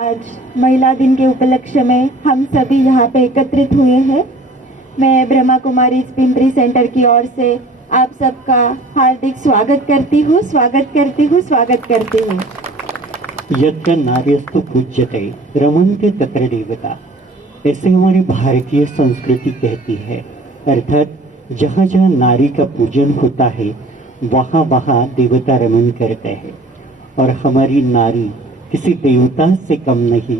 आज महिला दिन के उपलक्ष्य में हम सभी यहाँ पे एकत्रित हुए हैं। मैं ब्रह्मा कुमारी पिंपरी सेंटर की ओर से आप सबका हार्दिक स्वागत करती हूँ। यत्र नार्यस्तु पूज्यते रमन्ते तत्र देवता, ऐसे हमारी भारतीय संस्कृति कहती है। अर्थात जहाँ जहाँ नारी का पूजन होता है वहाँ वहाँ देवता रमन करते हैं, और हमारी नारी किसी देवता से कम नहीं।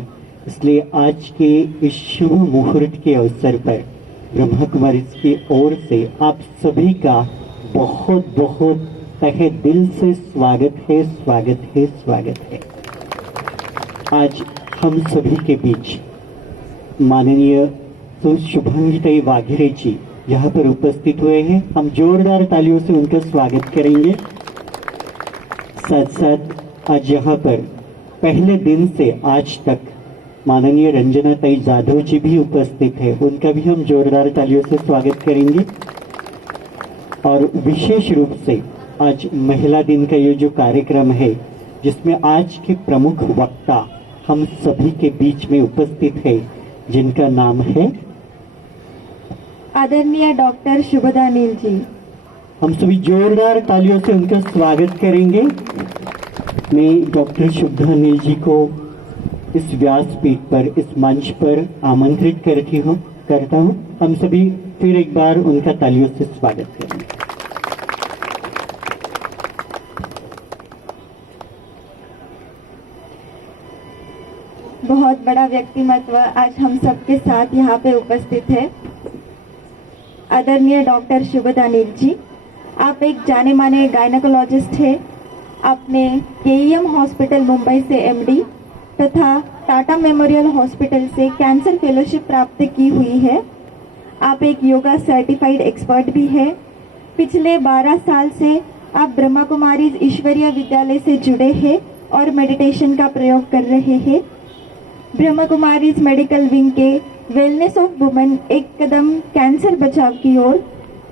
इसलिए आज के इस शुभ मुहूर्त के अवसर पर ब्रह्मा कुमारी की ओर से आप सभी का बहुत बहुत तहे दिल से स्वागत है। आज हम सभी के बीच माननीय शुभांगी वाघेरे जी यहाँ पर उपस्थित हुए हैं। हम जोरदार तालियों से उनका स्वागत करेंगे। साथ साथ आज यहाँ पर पहले दिन से आज तक माननीय रंजना ताई जाधव जी भी उपस्थित है, उनका भी हम जोरदार तालियों से स्वागत करेंगे। और विशेष रूप से आज महिला दिन का ये जो कार्यक्रम है, जिसमें आज के प्रमुख वक्ता हम सभी के बीच में उपस्थित है, जिनका नाम है आदरणीय डॉक्टर शुभदा नील जी। हम सभी जोरदार तालियों से उनका स्वागत करेंगे। मैं डॉक्टर शुभदा नील जी को इस व्यासपीठ पर, इस मंच पर आमंत्रित करता हूँ। हम सभी फिर एक बार उनका तालियों से स्वागत करेंगे। बहुत बड़ा व्यक्तिमत्व आज हम सबके साथ यहाँ पे उपस्थित है। आदरणीय डॉक्टर शुभदा नील जी, आप एक जाने माने गायनेकोलॉजिस्ट हैं। आपने केईएम हॉस्पिटल मुंबई से एमडी तथा टाटा मेमोरियल हॉस्पिटल से कैंसर फेलोशिप प्राप्त की हुई है। आप एक योगा सर्टिफाइड एक्सपर्ट भी हैं। पिछले 12 साल से आप ब्रह्मा कुमारी ईश्वरीय विद्यालय से जुड़े हैं और मेडिटेशन का प्रयोग कर रहे हैं। ब्रह्मा कुमारी मेडिकल विंग के वेलनेस ऑफ वुमेन एक कदम कैंसर बचाव की ओर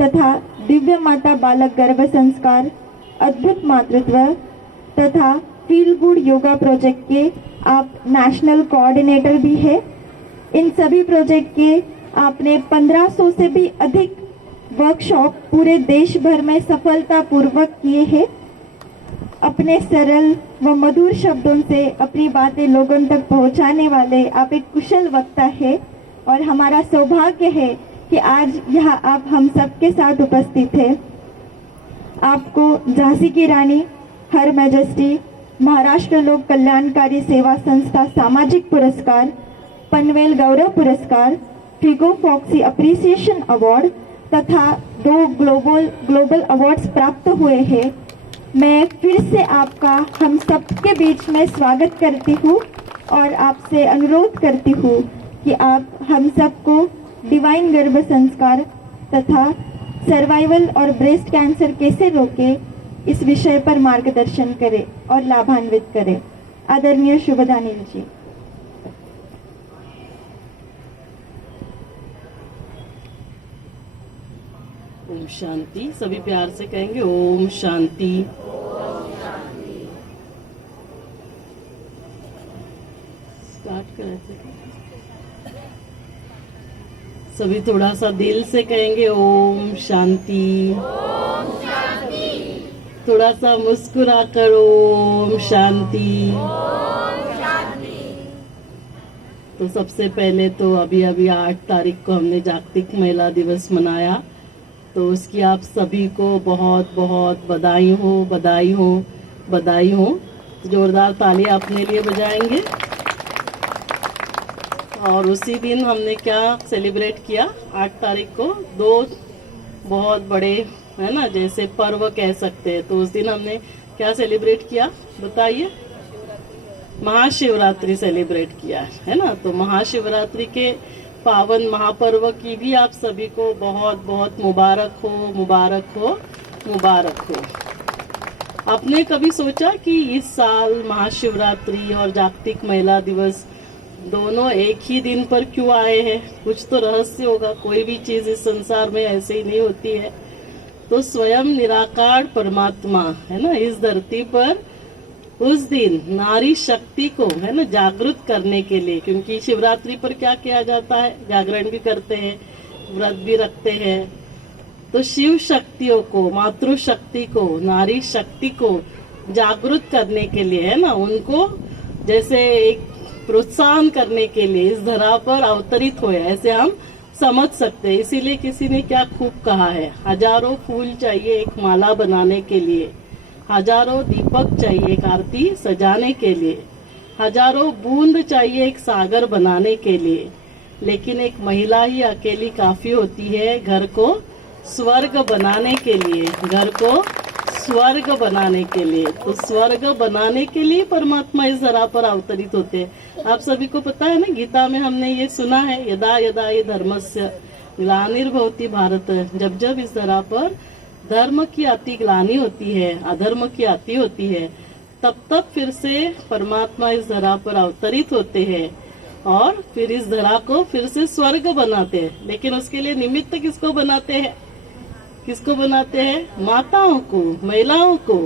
तथा दिव्य माता बालक गर्भ संस्कार, अद्भुत मातृत्व तथा फील गुड योगा प्रोजेक्ट के आप नेशनल कोऑर्डिनेटर भी है। इन सभी प्रोजेक्ट के आपने 1500 से भी अधिक वर्कशॉप पूरे देश भर में सफलतापूर्वक किए हैं। अपने सरल व मधुर शब्दों से अपनी बातें लोगों तक पहुंचाने वाले आप एक कुशल वक्ता है, और हमारा सौभाग्य है कि आज यहाँ आप हम सबके साथ उपस्थित हैं। आपको झांसी की रानी, हर मैजेस्टी, महाराष्ट्र लोक कल्याणकारी सेवा संस्था सामाजिक पुरस्कार, पनवेल गौरव पुरस्कार, फिगो फॉक्सी अप्रिसिएशन अवार्ड तथा 2 ग्लोबल अवार्ड्स प्राप्त हुए हैं। मैं फिर से आपका हम सबके बीच में स्वागत करती हूँ और आपसे अनुरोध करती हूँ कि आप हम सबको डिवाइन गर्भ संस्कार तथा सर्वाइवल और ब्रेस्ट कैंसर कैसे रोके, इस विषय पर मार्गदर्शन करें और लाभान्वित करें। आदरणीय शुभदा नील जी। ओम शांति। सभी प्यार से कहेंगे ओम शांति। स्टार्ट करें। सभी थोड़ा सा दिल से कहेंगे ओम शांति। थोड़ा सा मुस्कुरा कर ओम शांति। तो सबसे पहले तो अभी 8 तारीख को हमने जागतिक महिला दिवस मनाया, तो उसकी आप सभी को बहुत बहुत बधाई हो। जोरदार तालियां अपने लिए बजाएंगे। और उसी दिन हमने क्या सेलिब्रेट किया, 8 तारीख को 2 बहुत बड़े है ना, जैसे पर्व कह सकते हैं। तो उस दिन हमने क्या सेलिब्रेट किया बताइए? महाशिवरात्रि सेलिब्रेट किया है ना। तो महाशिवरात्रि के पावन महापर्व की भी आप सभी को बहुत बहुत मुबारक हो। आपने कभी सोचा कि इस साल महाशिवरात्रि और जागतिक महिला दिवस दोनों एक ही दिन पर क्यों आए हैं? कुछ तो रहस्य होगा। कोई भी चीज इस संसार में ऐसे ही नहीं होती है। तो स्वयं निराकार परमात्मा है ना, इस धरती पर उस दिन नारी शक्ति को है ना जागृत करने के लिए, क्योंकि शिवरात्रि पर क्या किया जाता है, जागरण भी करते हैं, व्रत भी रखते हैं। तो शिव शक्तियों को, मातृशक्ति को, नारी शक्ति को जागृत करने के लिए है ना, उनको जैसे एक प्रोत्साहन करने के लिए इस धरा पर अवतरित हुए, ऐसे हम समझ सकते हैं। इसीलिए किसी ने क्या खूब कहा है, हजारों फूल चाहिए एक माला बनाने के लिए, हजारों दीपक चाहिए एक आरती सजाने के लिए, हजारों बूंद चाहिए एक सागर बनाने के लिए, लेकिन एक महिला ही अकेली काफी होती है घर को स्वर्ग बनाने के लिए, घर को स्वर्ग बनाने के लिए। तो स्वर्ग बनाने के लिए परमात्मा इस धरा पर अवतरित होते हैं। आप सभी को पता है ना, गीता में हमने ये सुना है, यदा यदा ये धर्मस्य ग्लानिर्भवति भारत, जब जब इस धरा पर धर्म की अति ग्लानि होती है, अधर्म की अति होती है, तब तब फिर से परमात्मा इस धरा पर अवतरित होते हैं और फिर इस धरा को फिर से स्वर्ग बनाते हैं। लेकिन उसके लिए निमित्त किसको बनाते हैं, किसको बनाते हैं? माताओं को, महिलाओं को,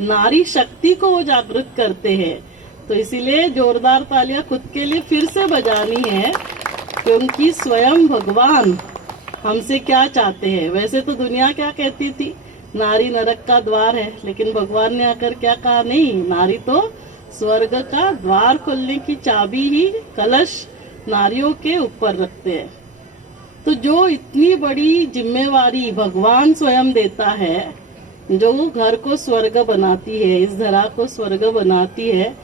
नारी शक्ति को वो जागृत करते हैं। तो इसीलिए जोरदार तालियां खुद के लिए फिर से बजानी है, क्योंकि स्वयं भगवान हमसे क्या चाहते हैं। वैसे तो दुनिया क्या कहती थी, नारी नरक का द्वार है, लेकिन भगवान ने आकर क्या कहा, नहीं, नारी तो स्वर्ग का द्वार खोलने की चाबी ही कलश नारियों के ऊपर रखते हैं। तो जो इतनी बड़ी जिम्मेवारी भगवान स्वयं देता है, जो घर को स्वर्ग बनाती है, इस धरा को स्वर्ग बनाती है,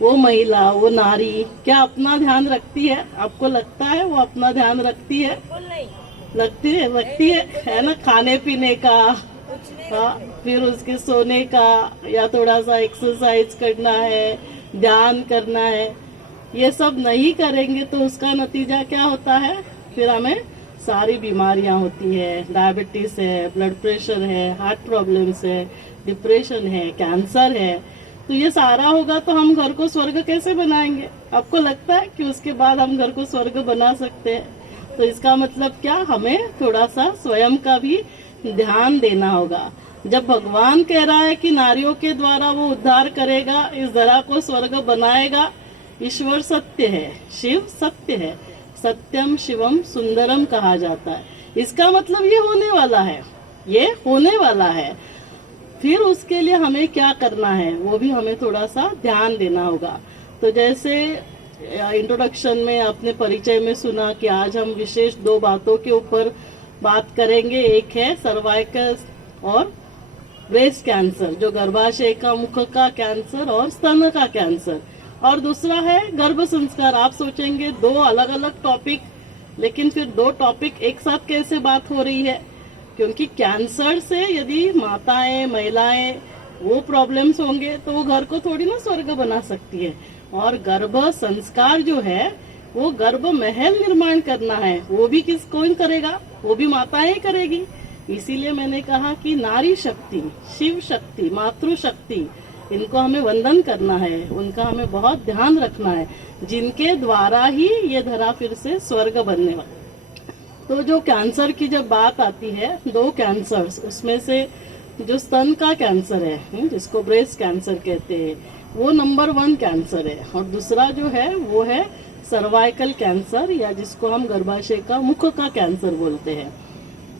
वो महिला, वो नारी क्या अपना ध्यान रखती है? आपको लगता है वो अपना ध्यान रखती है? लगती है ना, खाने पीने का, फिर उसके सोने का, या थोड़ा सा एक्सरसाइज करना है, ध्यान करना है, ये सब नहीं करेंगे तो उसका नतीजा क्या होता है, फिर हमें सारी बीमारियां होती है, डायबिटीज है, ब्लड प्रेशर है, हार्ट प्रॉब्लम्स है, डिप्रेशन है, कैंसर है। तो ये सारा होगा तो हम घर को स्वर्ग कैसे बनाएंगे? आपको लगता है कि उसके बाद हम घर को स्वर्ग बना सकते हैं? तो इसका मतलब क्या, हमें थोड़ा सा स्वयं का भी ध्यान देना होगा। जब भगवान कह रहा है कि नारियों के द्वारा वो उद्धार करेगा, इस धरा को स्वर्ग बनाएगा, ईश्वर सत्य है, शिव सत्य है, सत्यम शिवम सुंदरम कहा जाता है। इसका मतलब ये होने वाला है, ये होने वाला है। फिर उसके लिए हमें क्या करना है, वो भी हमें थोड़ा सा ध्यान देना होगा। तो जैसे इंट्रोडक्शन में अपने परिचय में सुना कि आज हम विशेष दो बातों के ऊपर बात करेंगे। एक है सर्वाइकल और ब्रेस्ट कैंसर, जो गर्भाशय का, मुख का कैंसर और स्तन का कैंसर, और दूसरा है गर्भ संस्कार। आप सोचेंगे दो अलग अलग टॉपिक, लेकिन फिर दो टॉपिक एक साथ कैसे बात हो रही है? क्योंकि कैंसर से यदि माताएं, महिलाएं वो प्रॉब्लम्स होंगे तो वो घर को थोड़ी ना स्वर्ग बना सकती है। और गर्भ संस्कार जो है वो गर्भ महल निर्माण करना है, वो भी कौन करेगा? वो भी माताएं करेगी। इसीलिए मैंने कहा कि नारी शक्ति, शिव शक्ति, मातृशक्ति, इनको हमें वंदन करना है, उनका हमें बहुत ध्यान रखना है, जिनके द्वारा ही ये धरा फिर से स्वर्ग बनने वाला। तो जो कैंसर की जब बात आती है, दो कैंसर, उसमें से जो स्तन का कैंसर है, जिसको ब्रेस्ट कैंसर कहते हैं, वो नंबर 1 कैंसर है। और दूसरा जो है वो है सर्वाइकल कैंसर, या जिसको हम गर्भाशय का, मुख का कैंसर बोलते हैं।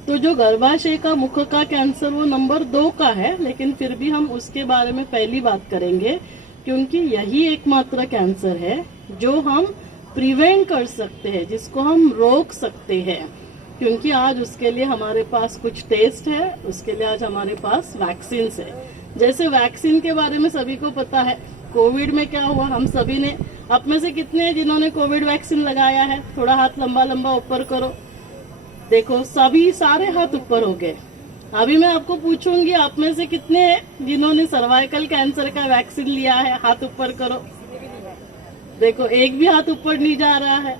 तो जो गर्भाशय का, मुख का कैंसर वो नंबर 2 का है, लेकिन फिर भी हम उसके बारे में पहली बात करेंगे, क्योंकि यही एकमात्र कैंसर है जो हम प्रिवेंट कर सकते हैं, जिसको हम रोक सकते हैं। क्योंकि आज उसके लिए हमारे पास कुछ टेस्ट है, उसके लिए आज हमारे पास वैक्सीन है। जैसे वैक्सीन के बारे में सभी को पता है, कोविड में क्या हुआ, हम सभी ने, आप में से कितने हैं जिन्होंने कोविड वैक्सीन लगाया है? थोड़ा हाथ लंबा लंबा ऊपर करो। देखो सभी, सारे हाथ ऊपर हो गए। अभी मैं आपको पूछूंगी, आप में से कितने हैं जिन्होंने सर्वाइकल कैंसर का वैक्सीन लिया है? हाथ ऊपर करो। देखो एक भी हाथ ऊपर नहीं जा रहा है।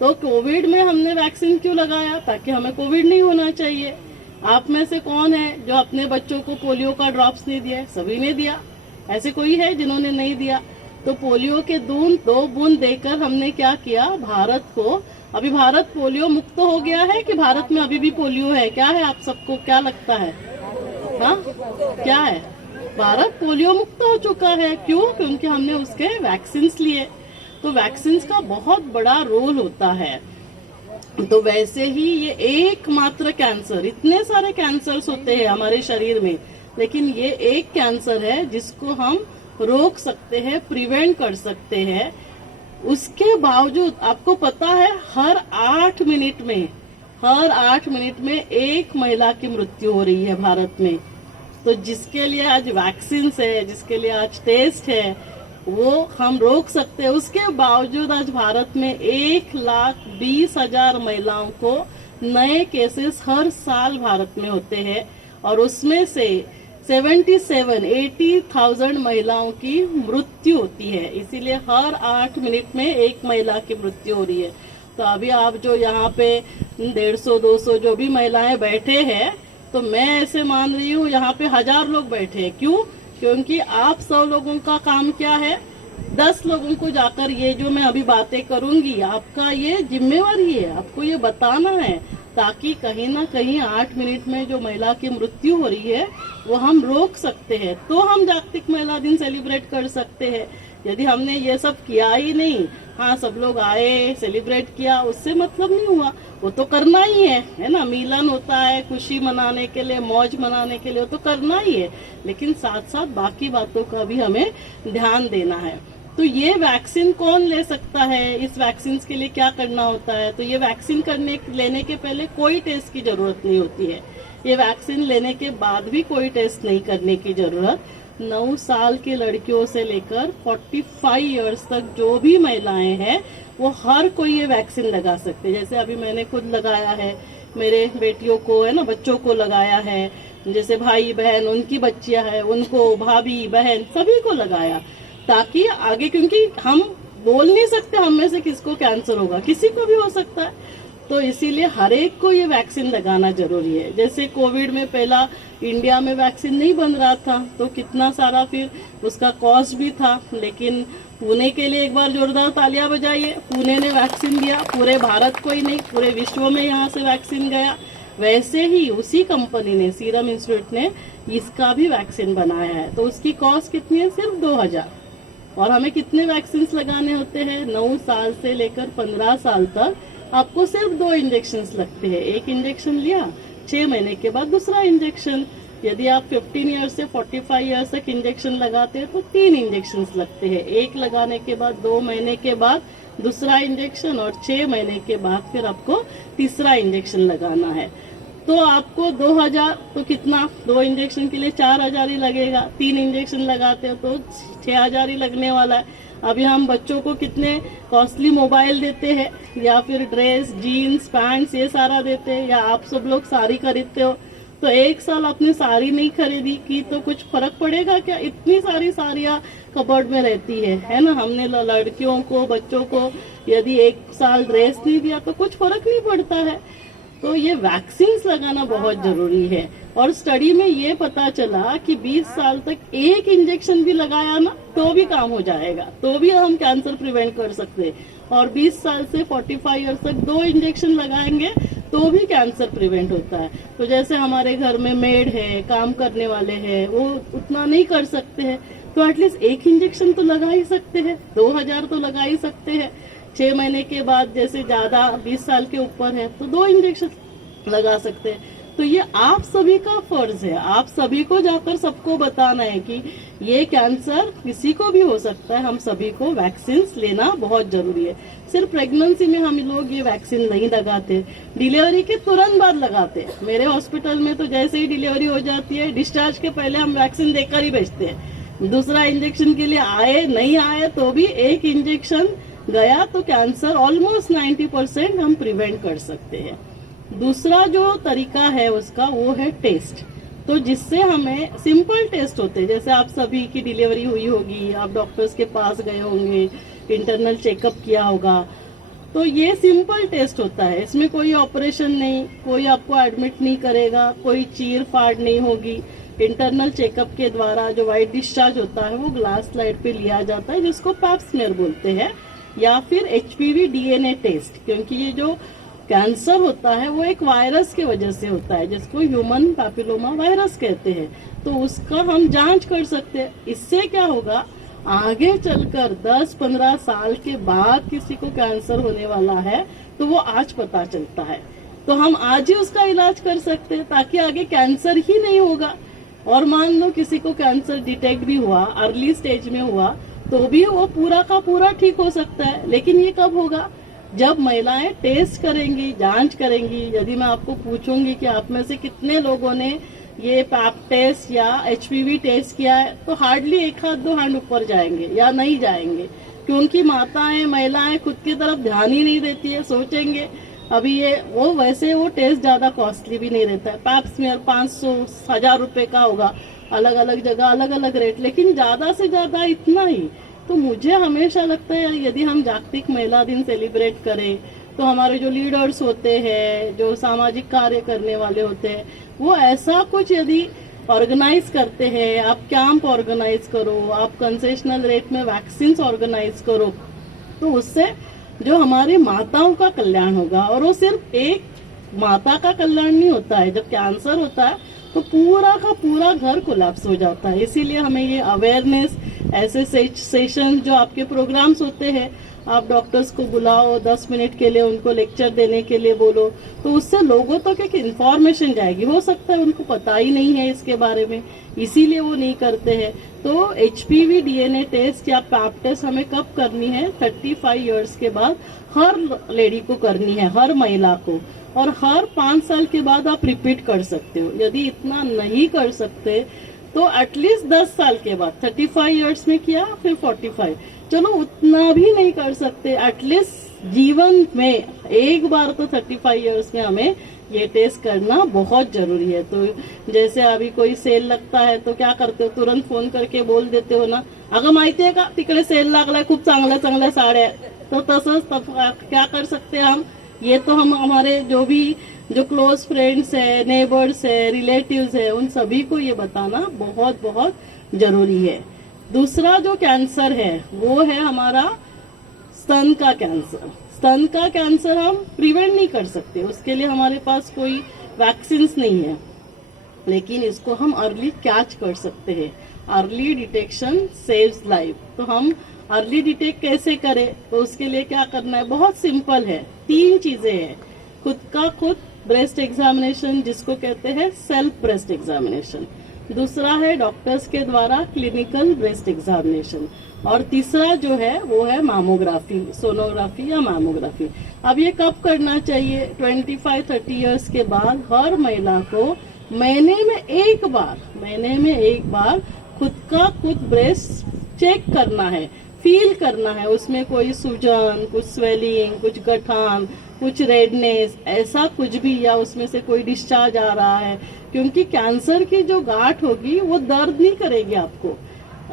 तो कोविड में हमने वैक्सीन क्यों लगाया? ताकि हमें कोविड नहीं होना चाहिए। आप में से कौन है जो अपने बच्चों को पोलियो का ड्रॉप्स नहीं दिया? सभी ने दिया। ऐसे कोई है जिन्होंने नहीं दिया? तो पोलियो के 2 बूंद देकर हमने क्या किया, भारत को, अभी भारत पोलियो मुक्त हो गया है कि भारत में अभी भी पोलियो है? क्या है, आप सबको क्या लगता है? हाँ, क्या है? भारत पोलियो मुक्त हो चुका है। क्यों? क्योंकि हमने उसके वैक्सीन लिए। तो वैक्सीन का बहुत बड़ा रोल होता है। तो वैसे ही ये एकमात्र कैंसर, इतने सारे कैंसर्स होते हैं हमारे शरीर में, लेकिन ये एक कैंसर है जिसको हम रोक सकते हैं, प्रिवेंट कर सकते हैं। उसके बावजूद आपको पता है हर 8 मिनट में एक महिला की मृत्यु हो रही है भारत में। तो जिसके लिए आज वैक्सीन है, जिसके लिए आज टेस्ट है, वो हम रोक सकते हैं। उसके बावजूद आज भारत में 1,20,000 महिलाओं को नए केसेस हर साल भारत में होते हैं और उसमें से 80,000 महिलाओं की मृत्यु होती है। इसीलिए हर 8 मिनट में एक महिला की मृत्यु हो रही है। तो अभी आप जो यहाँ पे 150-200 जो भी महिलाएं बैठे हैं, तो मैं ऐसे मान रही हूँ यहाँ पे 1000 लोग बैठे हैं। क्यों? क्योंकि आप 100 लोगों का काम क्या है, 10 लोगों को जाकर ये जो मैं अभी बातें करूंगी, आपका ये जिम्मेवारी है, आपको ये बताना है, ताकि कहीं ना कहीं 8 मिनट में जो महिला की मृत्यु हो रही है वो हम रोक सकते हैं। तो हम जागतिक महिला दिन सेलिब्रेट कर सकते हैं। यदि हमने ये सब किया ही नहीं, हाँ सब लोग आए, सेलिब्रेट किया, उससे मतलब नहीं हुआ। वो तो करना ही है ना, मिलन होता है खुशी मनाने के लिए, मौज मनाने के लिए, वो तो करना ही है, लेकिन साथ साथ बाकी बातों का भी हमें ध्यान देना है। तो ये वैक्सीन कौन ले सकता है, इस वैक्सीन के लिए क्या करना होता है? तो ये वैक्सीन लेने के पहले कोई टेस्ट की जरूरत नहीं होती है। ये वैक्सीन लेने के बाद भी कोई टेस्ट नहीं करने की जरूरत। 9 साल की लड़कियों से लेकर 45 इयर्स तक जो भी महिलाएं हैं वो हर कोई ये वैक्सीन लगा सकते हैं। जैसे अभी मैंने खुद लगाया है, मेरे बेटियों को है ना, बच्चों को लगाया है, जैसे भाई बहन उनकी बच्चियां हैं उनको, भाभी बहन सभी को लगाया, ताकि आगे, क्योंकि हम बोल नहीं सकते हम में से किसको कैंसर होगा, किसी को भी हो सकता है। तो इसीलिए हर एक को ये वैक्सीन लगाना जरूरी है। जैसे कोविड में पहला इंडिया में वैक्सीन नहीं बन रहा था, तो कितना सारा फिर उसका कॉस्ट भी था, लेकिन पुणे के लिए एक बार जोरदार तालियां बजाइए। पुणे ने वैक्सीन दिया, पूरे भारत को ही नहीं पूरे विश्व में यहाँ से वैक्सीन गया। वैसे ही उसी कंपनी ने, सीरम इंस्टीट्यूट ने इसका भी वैक्सीन बनाया है। तो उसकी कॉस्ट कितनी है? सिर्फ 2000। और हमें कितने वैक्सीन लगाने होते हैं? 9 साल से लेकर 15 साल तक आपको सिर्फ 2 इंजेक्शन लगते हैं। एक इंजेक्शन लिया, 6 महीने के बाद दूसरा इंजेक्शन। यदि आप 15 ईयर्स से 45 ईयर्स तक इंजेक्शन लगाते हैं तो 3 इंजेक्शन लगते हैं। एक लगाने के बाद 2 महीने के बाद दूसरा इंजेक्शन और 6 महीने के बाद फिर आपको तीसरा इंजेक्शन लगाना है। तो आपको 2000, तो कितना, 2 इंजेक्शन के लिए 4000 ही लगेगा। 3 इंजेक्शन लगाते हो तो 6000 ही लगने वाला है। अभी हम बच्चों को कितने कॉस्टली मोबाइल देते हैं, या फिर ड्रेस, जीन्स, पैंट्स, ये सारा देते हैं, या आप सब लोग साड़ी खरीदते हो। तो एक साल आपने साड़ी नहीं खरीदी की तो कुछ फर्क पड़ेगा क्या? इतनी सारी साड़ियां कबर्ड में रहती है ना। हमने लड़कियों को, बच्चों को यदि एक साल ड्रेस नहीं दिया तो कुछ फर्क नहीं पड़ता है। तो ये वैक्सीन लगाना बहुत जरूरी है। और स्टडी में ये पता चला कि 20 साल तक एक इंजेक्शन भी लगाया ना तो भी काम हो जाएगा, तो भी हम कैंसर प्रिवेंट कर सकते हैं। और 20 साल से 45 ईयर्स तक 2 इंजेक्शन लगाएंगे तो भी कैंसर प्रिवेंट होता है। तो जैसे हमारे घर में मेड है, काम करने वाले हैं, वो उतना नहीं कर सकते हैं, तो एटलीस्ट एक इंजेक्शन तो लगा ही सकते हैं, 2000 तो लगा ही सकते हैं। 6 महीने के बाद जैसे ज्यादा 20 साल के ऊपर है तो 2 इंजेक्शन लगा सकते हैं। तो ये आप सभी का फर्ज है, आप सभी को जाकर सबको बताना है कि ये कैंसर किसी को भी हो सकता है। हम सभी को वैक्सीन लेना बहुत जरूरी है। सिर्फ प्रेगनेंसी में हम लोग ये वैक्सीन नहीं लगाते, डिलीवरी के तुरंत बाद लगाते हैं। मेरे हॉस्पिटल में तो जैसे ही डिलीवरी हो जाती है, डिस्चार्ज के पहले हम वैक्सीन देकर ही भेजते हैं। दूसरा इंजेक्शन के लिए आए नहीं आए तो भी एक इंजेक्शन गया तो कैंसर ऑलमोस्ट 90% हम प्रिवेंट कर सकते हैं। दूसरा जो तरीका है उसका वो है टेस्ट। तो जिससे हमें सिंपल टेस्ट होते हैं, जैसे आप सभी की डिलीवरी हुई होगी, आप डॉक्टर्स के पास गए होंगे, इंटरनल चेकअप किया होगा, तो ये सिंपल टेस्ट होता है। इसमें कोई ऑपरेशन नहीं, कोई आपको एडमिट नहीं करेगा, कोई चीर फाड़ नहीं होगी। इंटरनल चेकअप के द्वारा जो वाइट डिस्चार्ज होता है वो ग्लास स्लाइड पे लिया जाता है, जिसको पैप स्मीयर बोलते हैं, या फिर HPV DNA टेस्ट। क्योंकि ये जो कैंसर होता है वो एक वायरस की वजह से होता है, जिसको ह्यूमन पैपिलोमा वायरस कहते हैं। तो उसका हम जांच कर सकते हैं। इससे क्या होगा, आगे चलकर 10-15 साल के बाद किसी को कैंसर होने वाला है तो वो आज पता चलता है, तो हम आज ही उसका इलाज कर सकते हैं ताकि आगे कैंसर ही नहीं होगा। और मान लो किसी को कैंसर डिटेक्ट भी हुआ, अर्ली स्टेज में हुआ, तो भी वो पूरा का पूरा ठीक हो सकता है। लेकिन ये कब होगा, जब महिलाएं टेस्ट करेंगी, जांच करेंगी। यदि मैं आपको पूछूंगी कि आप में से कितने लोगों ने ये पैप टेस्ट या HPV टेस्ट किया है, तो हार्डली 1-2 हाथ ऊपर जाएंगे या नहीं जाएंगे, क्योंकि माताएं, महिलाएं खुद की तरफ ध्यान ही नहीं देती है। सोचेंगे अभी ये वो, वैसे वो टेस्ट ज्यादा कॉस्टली भी नहीं रहता है। पैप स्मीयर 500-1000 रुपए का होगा, अलग अलग जगह अलग अलग रेट, लेकिन ज्यादा से ज्यादा इतना ही। तो मुझे हमेशा लगता है यदि हम जागतिक महिला दिन सेलिब्रेट करें तो हमारे जो लीडर्स होते हैं, जो सामाजिक कार्य करने वाले होते हैं, वो ऐसा कुछ यदि ऑर्गेनाइज करते हैं, आप कैंप ऑर्गेनाइज करो, आप कंसेशनल रेट में वैक्सीन ऑर्गेनाइज करो, तो उससे जो हमारी माताओं का कल्याण होगा। और वो सिर्फ एक माता का कल्याण नहीं होता है, जब कैंसर होता है तो पूरा का पूरा घर कोलैप्स हो जाता है। इसीलिए हमें ये अवेयरनेस, ऐसे सेशन जो आपके प्रोग्राम्स होते हैं, आप डॉक्टर्स को बुलाओ, 10 मिनट के लिए उनको लेक्चर देने के लिए बोलो, तो उससे लोगों तक एक इन्फॉर्मेशन जाएगी। हो सकता है उनको पता ही नहीं है इसके बारे में, इसीलिए वो नहीं करते हैं। तो HPV DNA टेस्ट या पैप टेस्ट हमें कब करनी है, 35 इयर्स के बाद हर लेडी को करनी है, हर महिला को। और हर 5 साल के बाद आप रिपीट कर सकते हो। यदि इतना नहीं कर सकते तो एटलीस्ट 10 साल के बाद, 35 इयर्स में किया, फिर 45, चलो उतना भी नहीं कर सकते, एटलीस्ट जीवन में एक बार तो 35 इयर्स में हमें ये टेस्ट करना बहुत जरूरी है। तो जैसे अभी कोई सेल लगता है तो क्या करते हो, तुरंत फोन करके बोल देते हो ना, अगं माहितीये का तिकडे सेल लागलाय, खूप चांगल्या चांगल्या साड्या। तो तसंच क्या कर सकते हैं हम, ये तो हम हमारे जो क्लोज फ्रेंड्स है, नेबर्स है, रिलेटिव्स है, उन सभी को ये बताना बहुत बहुत जरूरी है। दूसरा जो कैंसर है वो है हमारा स्तन का कैंसर। स्तन का कैंसर हम प्रिवेंट नहीं कर सकते, उसके लिए हमारे पास कोई वैक्सीन नहीं है, लेकिन इसको हम अर्ली कैच कर सकते हैं। Early detection saves life. तो हम अर्ली डिटेक्ट कैसे करें, तो उसके लिए क्या करना है, बहुत सिंपल है। 3 चीजें हैं, खुद का खुद ब्रेस्ट एग्जामिनेशन, जिसको कहते हैं सेल्फ ब्रेस्ट एग्जामिनेशन। दूसरा है डॉक्टर्स के द्वारा क्लिनिकल ब्रेस्ट एग्जामिनेशन। और तीसरा जो है वो है मामोग्राफी, सोनोग्राफी या मामोग्राफी। अब ये कब करना चाहिए, 25-30 इयर्स के बाद हर महिला को महीने में एक बार खुद का खुद ब्रेस्ट चेक करना है, फील करना है। उसमें कोई सूजन, कुछ स्वेलिंग, कुछ गठान, कुछ रेडनेस, ऐसा कुछ भी, या उसमें से कोई डिस्चार्ज आ रहा है। क्योंकि कैंसर की जो गांठ होगी वो दर्द नहीं करेगी आपको।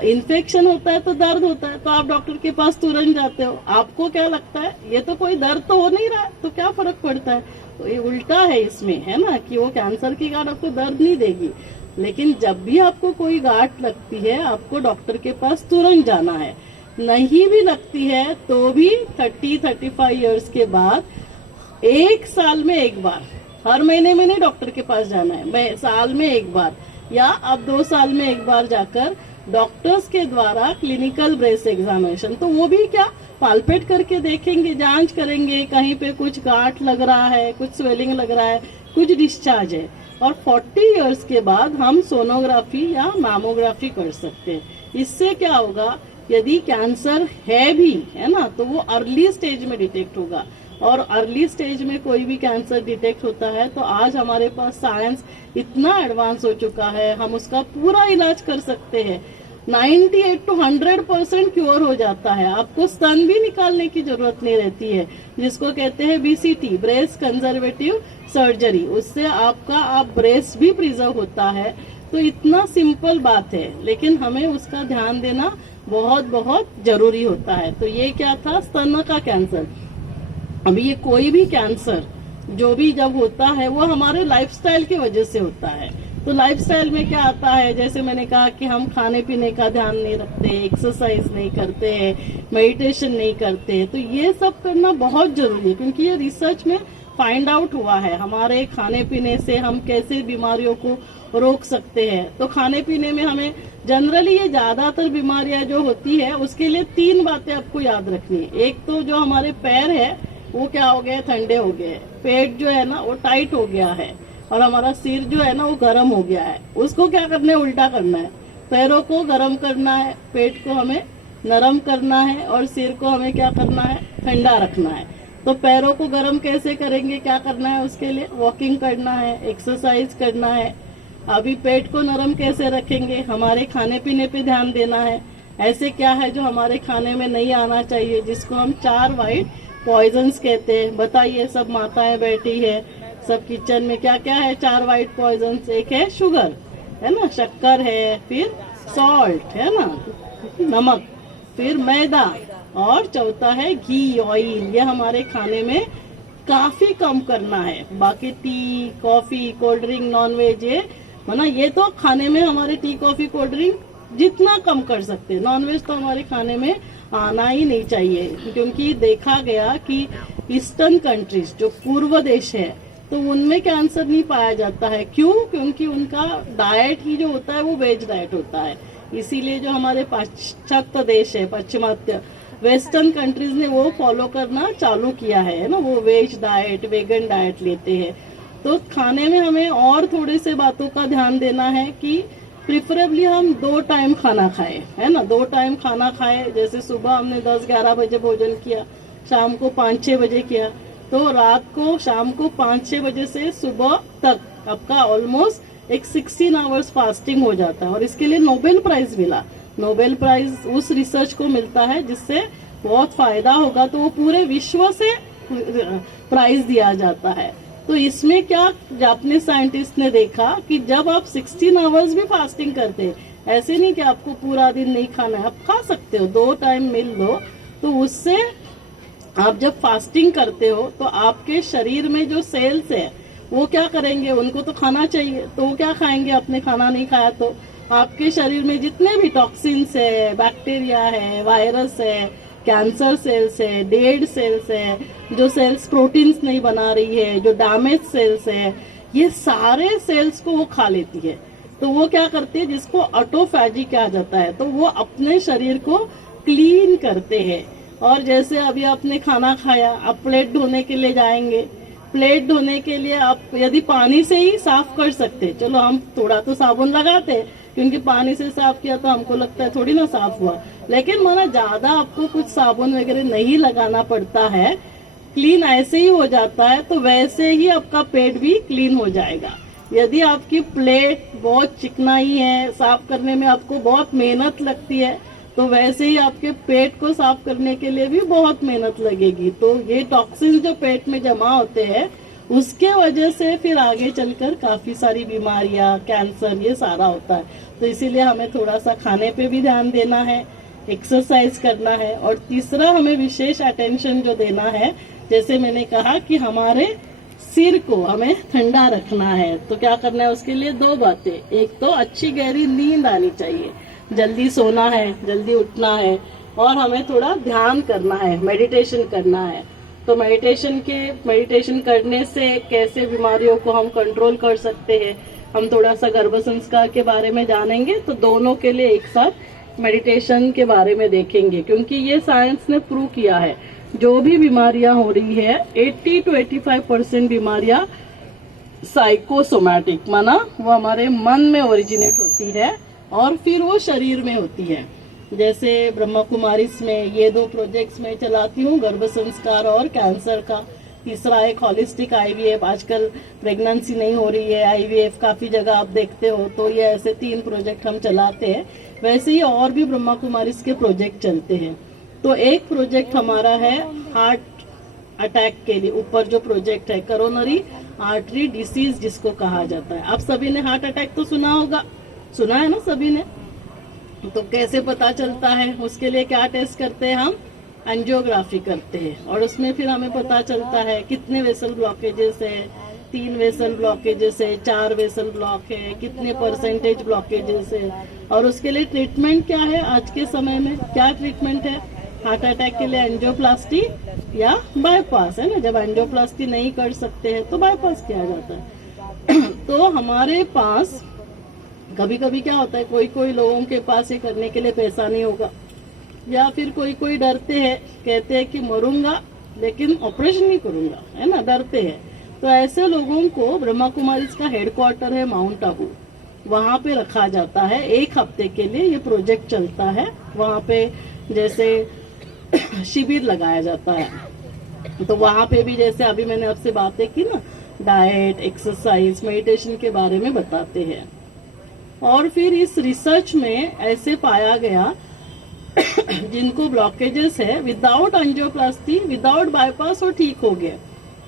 इन्फेक्शन होता है तो दर्द होता है, तो आप डॉक्टर के पास तुरंत जाते हो, आपको क्या लगता है ये तो कोई दर्द तो हो नहीं रहा है, तो क्या फर्क पड़ता है। तो ये उल्टा है इसमें, है ना, कि वो कैंसर की गांठ आपको दर्द नहीं देगी। लेकिन जब भी आपको कोई गांठ लगती है, आपको डॉक्टर के पास तुरंत जाना है। नहीं भी लगती है तो भी 30-35 इयर्स के बाद 1 साल में एक बार, हर महीने में नहीं डॉक्टर के पास जाना है, साल में एक बार या अब 2 साल में एक बार जाकर डॉक्टर्स के द्वारा क्लिनिकल ब्रेस्ट एग्जामिनेशन। तो वो भी क्या, पालपेट करके देखेंगे, जांच करेंगे, कहीं पे कुछ गांठ लग रहा है, कुछ स्वेलिंग लग रहा है, कुछ डिस्चार्ज है। और 40 इयर्स के बाद हम सोनोग्राफी या मैमोग्राफी कर सकते हैं। इससे क्या होगा, यदि कैंसर है भी, है ना, तो वो अर्ली स्टेज में डिटेक्ट होगा। और अर्ली स्टेज में कोई भी कैंसर डिटेक्ट होता है तो आज हमारे पास साइंस इतना एडवांस हो चुका है, हम उसका पूरा इलाज कर सकते हैं। 98-100% क्योर हो जाता है, आपको स्तन भी निकालने की जरूरत नहीं रहती है, जिसको कहते हैं BCT, ब्रेस्ट कंजर्वेटिव सर्जरी। उससे आपका ब्रेस्ट भी प्रिजर्व होता है। तो इतना सिंपल बात है, लेकिन हमें उसका ध्यान देना बहुत बहुत जरूरी होता है। तो ये क्या था, स्तन का कैंसर। अभी ये कोई भी कैंसर जो भी जब होता है वो हमारे लाइफस्टाइल की वजह से होता है। तो लाइफस्टाइल में क्या आता है, जैसे मैंने कहा कि हम खाने पीने का ध्यान नहीं रखते, एक्सरसाइज नहीं करते हैं, मेडिटेशन नहीं करते। तो ये सब करना बहुत जरूरी है, क्योंकि ये रिसर्च में फाइंड आउट हुआ है, हमारे खाने पीने से हम कैसे बीमारियों को रोक सकते हैं। तो खाने पीने में हमें जनरली ये ज्यादातर बीमारियां जो होती है उसके लिए 3 बातें आपको याद रखनी है। एक तो जो हमारे पैर है वो क्या हो गए, ठंडे हो गए, पेट जो है ना वो टाइट हो गया है, और हमारा सिर जो है ना वो गर्म हो गया है। उसको क्या करना है, उल्टा करना है। पैरों को गर्म करना है, पेट को हमें नरम करना है, और सिर को हमें क्या करना है, ठंडा रखना है। तो पैरों को गर्म कैसे करेंगे, क्या करना है, उसके लिए वॉकिंग करना है, एक्सरसाइज करना है। अभी पेट को नरम कैसे रखेंगे, हमारे खाने पीने पे ध्यान देना है। ऐसे क्या है जो हमारे खाने में नहीं आना चाहिए, जिसको हम 4 वाइट पॉइजन्स कहते हैं। बताइए, सब माताएं बैठी है, सब किचन में क्या क्या है 4 वाइट पॉइजन्स। एक है शुगर, है ना, शक्कर है, फिर सॉल्ट है ना, नमक, फिर मैदा, और चौथा है घी, ऑयल। ये हमारे खाने में काफी कम करना है। बाकी tea, coffee, cold drink, non veg, ये ना, ये तो खाने में हमारे टी, कॉफी, कोल्ड ड्रिंक जितना कम कर सकते हैं। नॉनवेज तो हमारे खाने में आना ही नहीं चाहिए, क्योंकि देखा गया कि ईस्टर्न कंट्रीज जो पूर्व देश है तो उनमें कैंसर नहीं पाया जाता है। क्यों? क्योंकि उनका डाइट ही जो होता है वो वेज डाइट होता है। इसीलिए जो हमारे पाश्चात्य देश है, पश्चिमात्य वेस्टर्न कंट्रीज ने वो फॉलो करना चालू किया है ना, वो वेज डाइट, वेगन डाइट लेते हैं। तो खाने में हमें और थोड़े से बातों का ध्यान देना है कि प्रिफरेबली हम 2 टाइम खाना खाएं, है ना, 2 टाइम खाना खाएं। जैसे सुबह हमने 10-11 बजे भोजन किया, शाम को 5-6 बजे किया, तो रात को शाम को 5-6 बजे से सुबह तक आपका ऑलमोस्ट एक 16 आवर्स फास्टिंग हो जाता है। और इसके लिए नोबेल प्राइज मिला। नोबेल प्राइज उस रिसर्च को मिलता है जिससे बहुत फायदा होगा, तो वो पूरे विश्व से प्राइज दिया जाता है। तो इसमें क्या जापानीज साइंटिस्ट ने देखा कि जब आप 16 आवर्स भी फास्टिंग करते हैं, ऐसे नहीं कि आपको पूरा दिन नहीं खाना है, आप खा सकते हो, 2 टाइम मिल लो, तो उससे आप जब फास्टिंग करते हो तो आपके शरीर में जो सेल्स है वो क्या करेंगे, उनको तो खाना चाहिए, तो वो क्या खाएंगे, आपने खाना नहीं खाया तो आपके शरीर में जितने भी टॉक्सिन्स है, बैक्टीरिया है, वायरस है, कैंसर सेल्स है, डेड सेल्स है, जो सेल्स प्रोटीन्स नहीं बना रही है, जो डैमेज सेल्स है, ये सारे सेल्स को वो खा लेती है। तो वो क्या करती है, जिसको ऑटोफैजी कहा जाता है, तो वो अपने शरीर को क्लीन करते हैं। और जैसे अभी आपने खाना खाया, आप प्लेट धोने के लिए जाएंगे, प्लेट धोने के लिए आप यदि पानी से ही साफ कर सकते, चलो हम थोड़ा तो साबुन लगाते हैं, क्योंकि पानी से साफ किया तो हमको लगता है थोड़ी ना साफ हुआ, लेकिन माना ज्यादा आपको कुछ साबुन वगैरह नहीं लगाना पड़ता है, क्लीन ऐसे ही हो जाता है, तो वैसे ही आपका पेट भी क्लीन हो जाएगा। यदि आपकी प्लेट बहुत चिकनाई है, साफ करने में आपको बहुत मेहनत लगती है, तो वैसे ही आपके पेट को साफ करने के लिए भी बहुत मेहनत लगेगी। तो ये टॉक्सिन जो पेट में जमा होते हैं, उसके वजह से फिर आगे चलकर काफी सारी बीमारियां, कैंसर, ये सारा होता है। तो इसीलिए हमें थोड़ा सा खाने पे भी ध्यान देना है, एक्सरसाइज करना है, और तीसरा हमें विशेष अटेंशन जो देना है, जैसे मैंने कहा कि हमारे सिर को हमें ठंडा रखना है। तो क्या करना है, उसके लिए 2 बातें। एक तो अच्छी गहरी नींद आनी चाहिए, जल्दी सोना है, जल्दी उठना है, और हमें थोड़ा ध्यान करना है, मेडिटेशन करना है। तो मेडिटेशन करने से कैसे बीमारियों को हम कंट्रोल कर सकते हैं, हम थोड़ा सा गर्भ संस्कार के बारे में जानेंगे। तो दोनों के लिए एक साथ मेडिटेशन के बारे में देखेंगे, क्योंकि ये साइंस ने प्रूव किया है, जो भी बीमारियां हो रही है 80 to 85% बीमारियां साइकोसोमैटिक, माना वो हमारे मन में ओरिजिनेट होती है और फिर वो शरीर में होती है। जैसे ब्रह्मा कुमारीज में ये 2 प्रोजेक्ट्स में चलाती हूँ, गर्भ संस्कार और कैंसर का। तीसरा एक हॉलिस्टिक आईवीएफ, आजकल प्रेगनेंसी नहीं हो रही है, आईवीएफ काफी जगह आप देखते हो, तो ये ऐसे 3 प्रोजेक्ट हम चलाते हैं। वैसे ही और भी ब्रह्मा कुमारीज के प्रोजेक्ट चलते हैं। तो एक प्रोजेक्ट हमारा है हार्ट अटैक के लिए, ऊपर जो प्रोजेक्ट है कोरोनरी आर्टरी डिसीज जिसको कहा जाता है। आप सभी ने हार्ट अटैक तो सुना होगा, सुना है ना सभी ने। तो कैसे पता चलता है, उसके लिए क्या टेस्ट करते हैं, हम एंजियोग्राफी करते हैं, और उसमें फिर हमें पता चलता है कितने वेसल ब्लॉकेजेस है, 3 वेसल ब्लॉकेजेस है, 4 वेसल ब्लॉक है, कितने % ब्लॉकेजेस है, और उसके लिए ट्रीटमेंट क्या है। आज के समय में क्या ट्रीटमेंट है हार्ट अटैक के लिए, एंजियोप्लास्टी या बाईपास, है ना। जब एंजियोप्लास्टी नहीं कर सकते हैं तो बाईपास किया जाता है। तो हमारे पास कभी कभी क्या होता है, कोई कोई लोगों के पास ये करने के लिए पैसा नहीं होगा, या फिर कोई कोई डरते हैं, कहते हैं कि मरूंगा लेकिन ऑपरेशन नहीं करूंगा, है ना, डरते हैं। तो ऐसे लोगों को ब्रह्मा कुमारीज का हेडक्वार्टर है माउंट आबू, वहां पे रखा जाता है। 1 हफ्ते के लिए ये प्रोजेक्ट चलता है। वहां पे जैसे शिविर लगाया जाता है, तो वहां पे भी जैसे अभी मैंने आपसे बातें की ना, डाइट, एक्सरसाइज, मेडिटेशन के बारे में बताते हैं। और फिर इस रिसर्च में ऐसे पाया गया जिनको ब्लॉकेजेस है, विदाउट एंजियोप्लास्टी, विदाउट बाईपास, वो ठीक हो गए।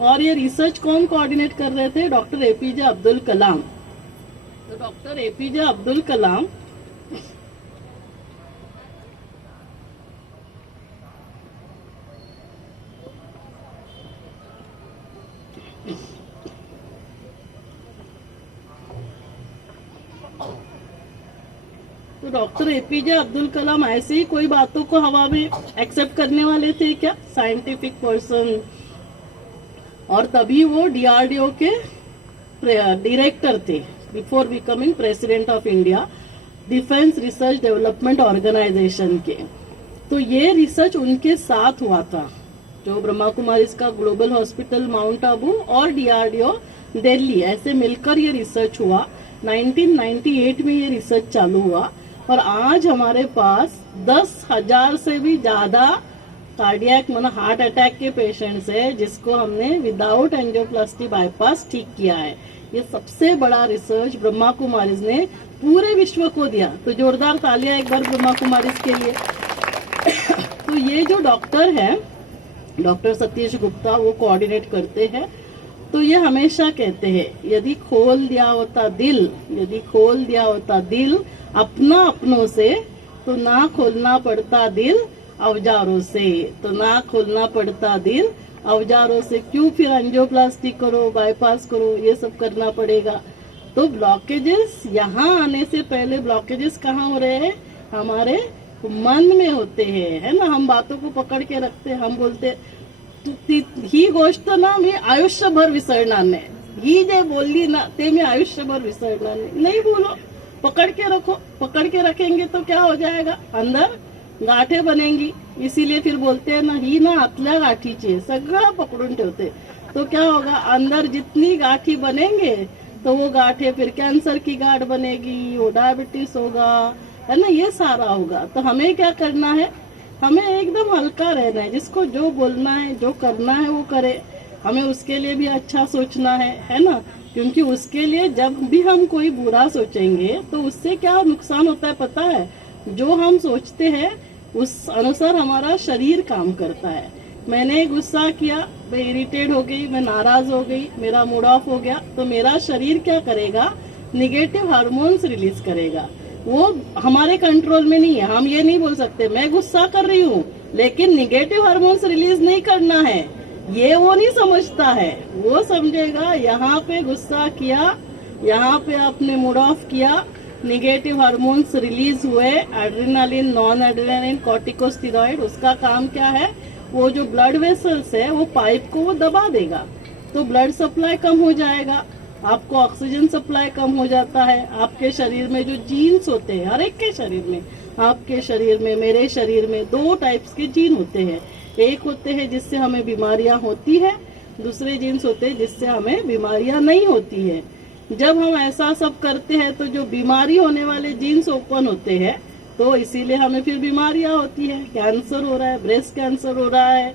और ये रिसर्च कौन कोऑर्डिनेट कर रहे थे? Doctor APJ Abdul Kalam. तो डॉक्टर एपीजे अब्दुल कलाम तो डॉक्टर एपीजे अब्दुल कलाम ऐसे ही कोई बातों को हवा में एक्सेप्ट करने वाले थे क्या? Scientific person. और तभी वो डीआरडीओ के डायरेक्टर थे, before becoming president of India, defence research development organisation के। तो ये रिसर्च उनके साथ हुआ था, जो ब्रह्मा कुमारीज का ग्लोबल हॉस्पिटल माउंट आबू और डीआरडीओ दिल्ली ऐसे मिलकर ये रिसर्च हुआ। 1998 में ये रिसर्च चालू हुआ और आज हमारे पास 10,000 से भी ज्यादा कार्डियक मतलब हार्ट अटैक के पेशेंट्स है, जिसको हमने विदाउट एंजियोप्लास्टी बाईपास ठीक किया है। ये सबसे बड़ा रिसर्च ब्रह्मा कुमारीज ने पूरे विश्व को दिया। तो जोरदार तालियां एक बार ब्रह्मा कुमारीज के लिए। तो ये जो डॉक्टर है, डॉक्टर सतीश गुप्ता, वो कोऑर्डिनेट करते हैं। तो ये हमेशा कहते हैं, यदि खोल दिया होता दिल, यदि खोल दिया होता दिल अपना अपनों से, तो ना खोलना पड़ता दिल औजारों से। तो ना खोलना पड़ता दिल औजारों से, क्यों फिर एंजियोप्लास्टी करो, बाईपास करो, ये सब करना पड़ेगा। तो ब्लॉकेजेस यहाँ आने से पहले ब्लॉकेजेस कहाँ हो रहे हैं? हमारे मन में होते हैं, है ना। हम बातों को पकड़ के रखते, हम बोलते ही गोष्ट ना मी आयुष्यभर विसरणार नाही, ही जे बोलली ना ते मी आयुष्यभर विसरणार नहीं बोलो, पकड़ के रखो। पकड़ के रखेंगे तो क्या हो जाएगा? अंदर गाठे बनेंगी। इसीलिए फिर बोलते हैं ना, ही ना आतल्या गाठीची, सगळं पकड़ून ठेवते। तो क्या होगा? अंदर जितनी गाठी बनेंगे तो वो गाठे फिर कैंसर की गाठ बनेगी, वो डायबिटीज होगा, है ना, ये सारा होगा। तो हमें क्या करना है? हमें एकदम हल्का रहना है। जिसको जो बोलना है, जो करना है वो करे। हमें उसके लिए भी अच्छा सोचना है ना। क्योंकि उसके लिए जब भी हम कोई बुरा सोचेंगे तो उससे क्या नुकसान होता है पता है? जो हम सोचते हैं उस अनुसार हमारा शरीर काम करता है। मैंने गुस्सा किया, मैं इरिटेट हो गई, मैं नाराज हो गई, मेरा मूड ऑफ हो गया, तो मेरा शरीर क्या करेगा? निगेटिव हार्मोन्स रिलीज करेगा। वो हमारे कंट्रोल में नहीं है। हम ये नहीं बोल सकते मैं गुस्सा कर रही हूँ लेकिन निगेटिव हार्मोन्स रिलीज नहीं करना है, ये वो नहीं समझता है। वो समझेगा यहाँ पे गुस्सा किया, यहाँ पे आपने मूड ऑफ किया, निगेटिव हार्मोन्स रिलीज हुए, एड्रेनालिन, नॉन एड्रेनालिन, कॉर्टिकोस्टेरॉइड। उसका काम क्या है? वो जो ब्लड वेसल्स है वो पाइप को वो दबा देगा, तो ब्लड सप्लाई कम हो जाएगा, आपको ऑक्सीजन सप्लाई कम हो जाता है। आपके शरीर में जो जीन्स होते हैं, हर एक के शरीर में, आपके शरीर में, मेरे शरीर में 2 टाइप्स के जीन होते हैं। एक होते हैं जिससे हमें बीमारियां होती है, दूसरे जीन्स होते हैं जिससे हमें बीमारियां नहीं होती है। जब हम ऐसा सब करते हैं तो जो बीमारी होने वाले जीन्स ओपन होते हैं, तो इसीलिए हमें फिर बीमारियां होती है। कैंसर हो रहा है, ब्रेस्ट कैंसर हो रहा है,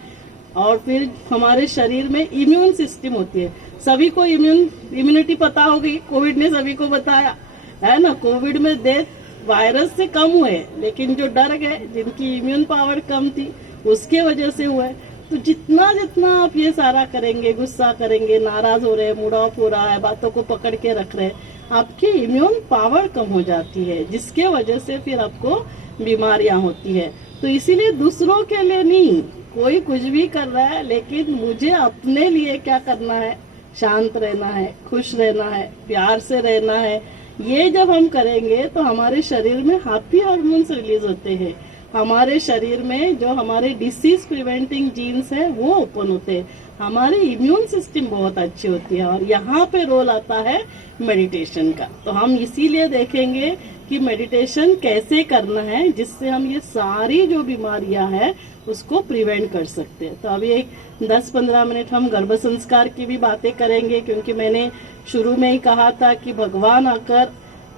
और फिर हमारे शरीर में इम्यून सिस्टम होती है। सभी को इम्यूनिटी पता होगी, कोविड ने सभी को बताया है ना। कोविड में डेथ वायरस से कम हुए, लेकिन जो डर गए, जिनकी इम्यून पावर कम थी, उसके वजह से हुए। तो जितना जितना आप ये सारा करेंगे, गुस्सा करेंगे, नाराज हो रहे हैं, मूड ऑफ हो रहा है, बातों को पकड़ के रख रहे हैं, आपकी इम्यून पावर कम हो जाती है, जिसके वजह से फिर आपको बीमारियां होती है। तो इसीलिए दूसरों के लिए नहीं, कोई कुछ भी कर रहा है, लेकिन मुझे अपने लिए क्या करना है? शांत रहना है, खुश रहना है, प्यार से रहना है। ये जब हम करेंगे तो हमारे शरीर में हैप्पी हार्मोन्स रिलीज होते हैं। हमारे शरीर में जो हमारे डिसीज प्रिवेंटिंग जीन्स है वो ओपन होते हैं, हमारी इम्यून सिस्टम बहुत अच्छी होती है। और यहाँ पे रोल आता है मेडिटेशन का। तो हम इसीलिए देखेंगे कि मेडिटेशन कैसे करना है जिससे हम ये सारी जो बीमारियां हैं उसको प्रिवेंट कर सकते हैं। तो अभी एक 10-15 मिनट हम गर्भ संस्कार की भी बातें करेंगे, क्योंकि मैंने शुरू में ही कहा था कि भगवान आकर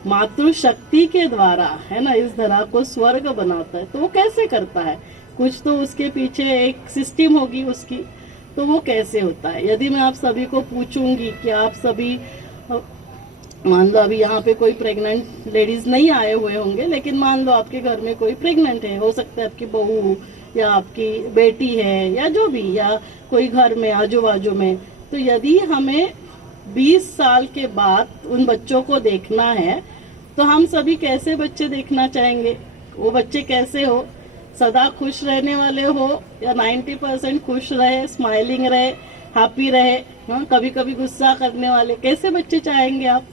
मातृशक्ति के द्वारा है ना इस धरा को स्वर्ग बनाता है। तो वो कैसे करता है, कुछ तो उसके पीछे एक सिस्टम होगी उसकी, तो वो कैसे होता है। यदि मैं आप सभी को पूछूंगी कि आप सभी, मान लो अभी यहाँ पे कोई प्रेग्नेंट लेडीज नहीं आए हुए होंगे, लेकिन मान लो आपके घर में कोई प्रेग्नेंट है, हो सकता है आपकी बहू या आपकी बेटी है या जो भी, या कोई घर में आजू बाजू में। तो यदि हमें 20 साल के बाद उन बच्चों को देखना है तो हम सभी कैसे बच्चे देखना चाहेंगे, वो बच्चे कैसे हो, सदा खुश रहने वाले हो या 90% खुश रहे, स्माइलिंग रहे, हैप्पी रहे, हाँ कभी कभी गुस्सा करने वाले, कैसे बच्चे चाहेंगे आप,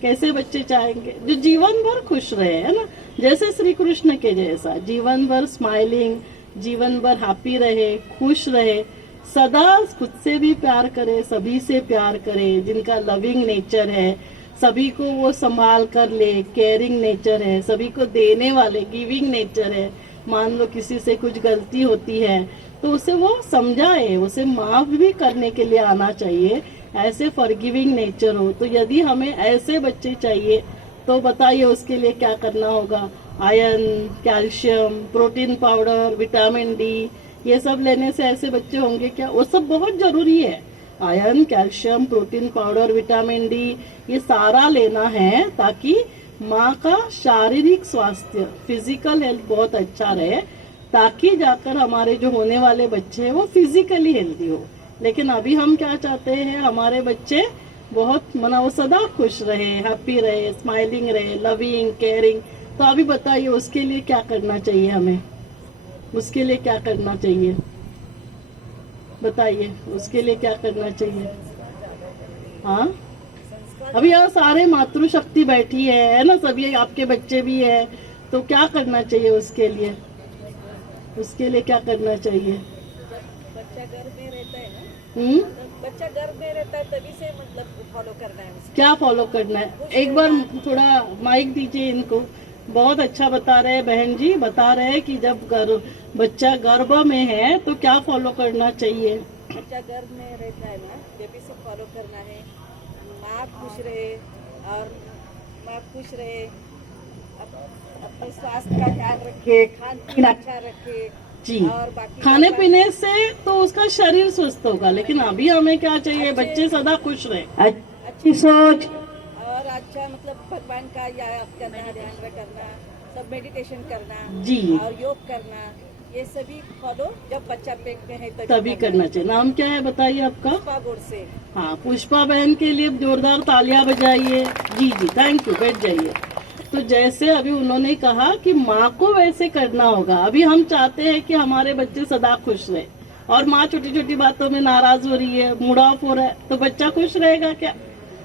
कैसे बच्चे चाहेंगे जो जीवन भर खुश रहे, है ना, जैसे श्री कृष्ण के जैसा जीवन भर स्माइलिंग, जीवन भर हैप्पी रहे, खुश रहे, सदा खुद से भी प्यार करे, सभी से प्यार करे, जिनका लविंग नेचर है, सभी को वो संभाल कर ले, केयरिंग नेचर है, सभी को देने वाले गिविंग नेचर है। मान लो किसी से कुछ गलती होती है तो उसे वो समझाए, उसे माफ भी करने के लिए आना चाहिए, ऐसे फॉरगिविंग नेचर हो। तो यदि हमें ऐसे बच्चे चाहिए तो बताइए उसके लिए क्या करना होगा। Iron, calcium, protein powder, vitamin D, ये सब लेने से ऐसे बच्चे होंगे क्या, वो सब बहुत जरूरी है। Iron, calcium, protein powder, vitamin D, ये सारा लेना है ताकि माँ का शारीरिक स्वास्थ्य, फिजिकल हेल्थ बहुत अच्छा रहे, ताकि जाकर हमारे जो होने वाले बच्चे हैं वो फिजिकली हेल्दी हो। लेकिन अभी हम क्या चाहते हैं, हमारे बच्चे बहुत वो सदा खुश रहे, हैप्पी रहे, स्माइलिंग रहे, लविंग, केयरिंग। तो अभी बताइए उसके लिए क्या करना चाहिए हमें, उसके लिए क्या करना चाहिए, बताइए उसके लिए क्या करना चाहिए। हाँ अभी यहाँ सारे मातृशक्ति बैठी है ना, सभी आपके बच्चे भी है, तो क्या करना चाहिए उसके लिए, उसके लिए क्या करना चाहिए। बच्चा गर्भ में रहता है ना, बच्चा गर्भ में रहता है तभी से मतलब फॉलो करना है उसको। क्या फॉलो करना है, एक बार थोड़ा माइक दीजिए इनको। बहुत अच्छा बता रहे हैं बहन जी, बता रहे हैं कि जब बच्चा गर्भ में है तो क्या फॉलो करना चाहिए। बच्चा गर्भ में रहता है ना, तभी से फॉलो करना है, माँ खुश रहे और माँ खुश रहे, अपने स्वास्थ्य का ध्यान रखे, खान पीन अच्छा रखे जी, और बाकी खाने पीने से तो उसका शरीर स्वस्थ होगा। लेकिन अभी हमें क्या चाहिए, बच्चे सदा खुश रहे, अच्छी सोच और अच्छा मतलब भगवान का याद करना, ध्यान करना, सब मेडिटेशन करना जी, और योग करना, ये सभी फॉलो जब बच्चा पेट में है तभी करना चाहिए। नाम क्या है बताइए आपका। पुष्पा बोर्ड से। हाँ, पुष्पा बहन के लिए जोरदार तालियां बजाइए। जी जी, थैंक यू, बैठ जाइए। तो जैसे अभी उन्होंने कहा कि माँ को वैसे करना होगा। अभी हम चाहते हैं कि हमारे बच्चे सदा खुश रहे, और माँ छोटी छोटी बातों में नाराज हो रही है, मूड ऑफ हो रहा है, तो बच्चा खुश रहेगा क्या।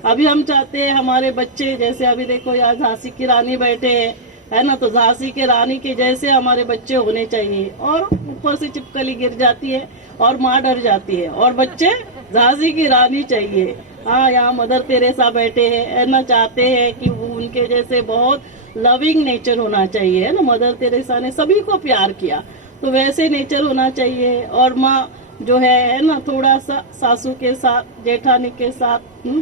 अभी हम चाहते हैं हमारे बच्चे, जैसे अभी देखो यहाँ झांसी की रानी बैठे हैं, है ना, तो झांसी के रानी के जैसे हमारे बच्चे होने चाहिए। और ऊपर से चिपकली गिर जाती है और माँ डर जाती है, और बच्चे झांसी की रानी चाहिए। हाँ, यहाँ मदर तेरेसा बैठे हैं, है ना, चाहते हैं कि वो उनके जैसे बहुत लविंग नेचर होना चाहिए, है ना। मदर तेरेसा ने सभी को प्यार किया, तो वैसे नेचर होना चाहिए। और माँ जो है ना, थोड़ा सा सासू के साथ, जेठानी के साथ,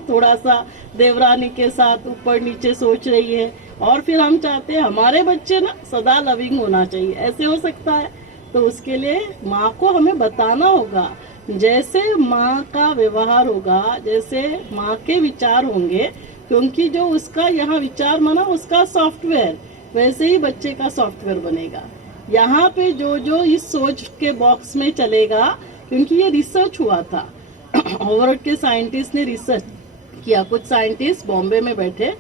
थोड़ा सा देवरानी के साथ ऊपर नीचे सोच रही है। और फिर हम चाहते हैं हमारे बच्चे ना सदा लविंग होना चाहिए, ऐसे हो सकता है। तो उसके लिए माँ को हमें बताना होगा, जैसे माँ का व्यवहार होगा, जैसे माँ के विचार होंगे, क्योंकि जो उसका यहाँ विचार माना उसका सॉफ्टवेयर, वैसे ही बच्चे का सॉफ्टवेयर बनेगा। यहाँ पे जो जो इस सोच के बॉक्स में चलेगा, क्योंकि ये रिसर्च हुआ था, हार्वर्ड के साइंटिस्ट ने रिसर्च किया। कुछ साइंटिस्ट बॉम्बे में बैठे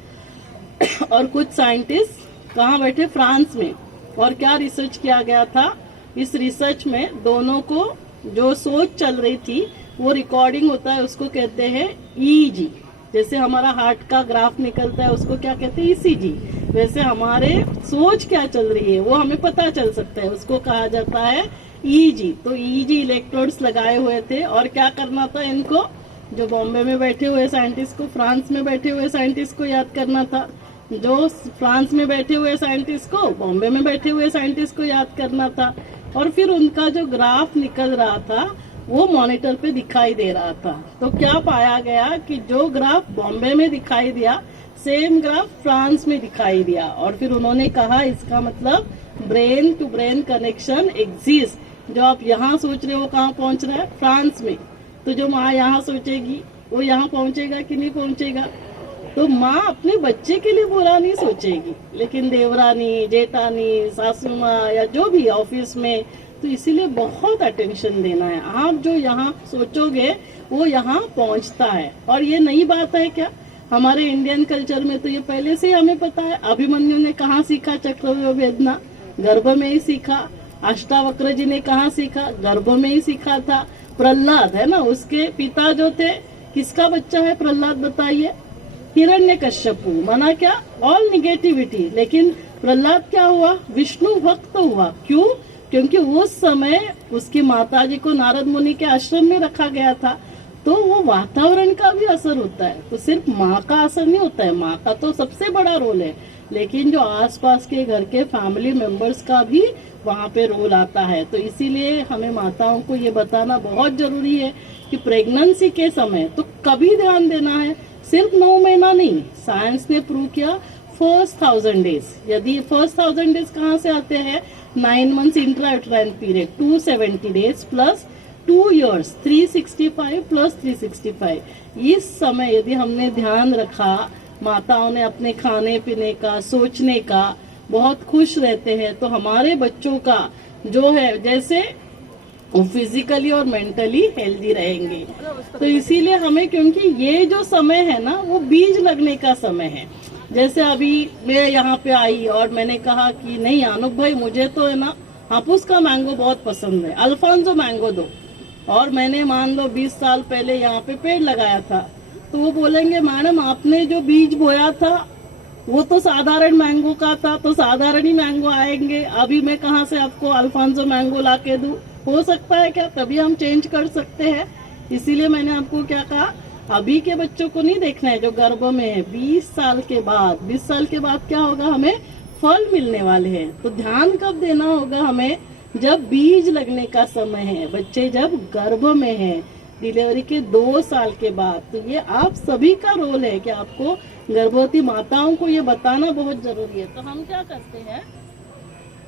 और कुछ साइंटिस्ट कहाँ बैठे, फ्रांस में। और क्या रिसर्च किया गया था, इस रिसर्च में दोनों को जो सोच चल रही थी वो रिकॉर्डिंग होता है, उसको कहते हैं ईजी। जैसे हमारा हार्ट का ग्राफ निकलता है उसको क्या कहते हैं, ईसीजी। वैसे हमारे सोच क्या चल रही है वो हमें पता चल सकता है। उसको कहा जाता है ईईजी। तो ईईजी इलेक्ट्रोड्स लगाए हुए थे और क्या करना था इनको, जो बॉम्बे में बैठे हुए साइंटिस्ट को फ्रांस में बैठे हुए साइंटिस्ट को याद करना था, जो फ्रांस में बैठे हुए साइंटिस्ट को बॉम्बे में बैठे हुए साइंटिस्ट को याद करना था। और फिर उनका जो ग्राफ निकल रहा था वो मॉनिटर पे दिखाई दे रहा था। तो क्या पाया गया कि जो ग्राफ बॉम्बे में दिखाई दिया सेम ग्राफ फ्रांस में दिखाई दिया। और फिर उन्होंने कहा इसका मतलब brain to brain connection exist. जो आप यहाँ सोच रहे हो कहाँ पहुंच रहा है, फ्रांस में। तो जो माँ यहाँ सोचेगी वो यहाँ पहुंचेगा कि नहीं पहुंचेगा। तो माँ अपने बच्चे के लिए बुरा नहीं सोचेगी, लेकिन देवरानी, जेठानी, सासू माँ या जो भी ऑफिस में, तो इसीलिए बहुत अटेंशन देना है। आप जो यहाँ सोचोगे वो यहाँ पहुँचता है। और ये नई बात है क्या, हमारे इंडियन कल्चर में तो ये पहले से ही हमें पता है। अभिमन्यु ने कहाँ सीखा चक्रव्यूह भेदना, गर्भ में ही सीखा। अष्टावक्र जी ने कहाँ सीखा, गर्भ में ही सीखा था। प्रहलाद है ना, उसके पिता जो थे, किसका बच्चा है प्रहलाद बताइए, हिरण्यकश्यपु। माना क्या, ऑल निगेटिविटी। लेकिन प्रहलाद क्या हुआ, विष्णु भक्त हुआ। क्यों, क्योंकि उस समय उसकी माताजी को नारद मुनि के आश्रम में रखा गया था। तो वो वातावरण का भी असर होता है, तो सिर्फ माँ का असर नहीं होता है। माँ का तो सबसे बड़ा रोल है, लेकिन जो आसपास के घर के फैमिली मेंबर्स का भी वहाँ पे रोल आता है। तो इसीलिए हमें माताओं को ये बताना बहुत जरूरी है कि प्रेगनेंसी के समय तो कभी ध्यान देना है, सिर्फ 9 महीना नहीं। साइंस ने प्रूव किया फर्स्ट 1000 डेज। यदि फर्स्ट 1000 डेज कहाँ से आते हैं, 9 months intrauterine period, 270 days plus 2 years, 365 plus 365। इस समय यदि हमने ध्यान रखा, माताओं ने अपने खाने पीने का, सोचने का, बहुत खुश रहते हैं, तो हमारे बच्चों का जो है जैसे वो फिजिकली और मेंटली हेल्दी रहेंगे। तो इसीलिए हमें, क्योंकि ये जो समय है ना वो बीज लगने का समय है। जैसे अभी मैं यहाँ पे आई और मैंने कहा कि नहीं आनुक भाई, मुझे तो है ना हापुस का मैंगो बहुत पसंद है, अल्फांसो मैंगो दो। और मैंने मान लो 20 साल पहले यहाँ पे पेड़ लगाया था, तो वो बोलेंगे मैडम आपने जो बीज बोया था वो तो साधारण मैंगो का था, तो साधारण ही मैंगो आएंगे। अभी मैं कहाँ से आपको अल्फांसो मैंगो ला के दूं, हो सकता है क्या, तभी हम चेंज कर सकते हैं। इसीलिए मैंने आपको क्या कहा, अभी के बच्चों को नहीं देखना है जो गर्भ में है। 20 साल के बाद क्या होगा, हमें फल मिलने वाले हैं। तो ध्यान कब देना होगा हमें, जब बीज लगने का समय है, बच्चे जब गर्भ में है, डिलीवरी के 2 साल के बाद। तो ये आप सभी का रोल है कि आपको गर्भवती माताओं को ये बताना बहुत जरूरी है। तो हम क्या करते हैं,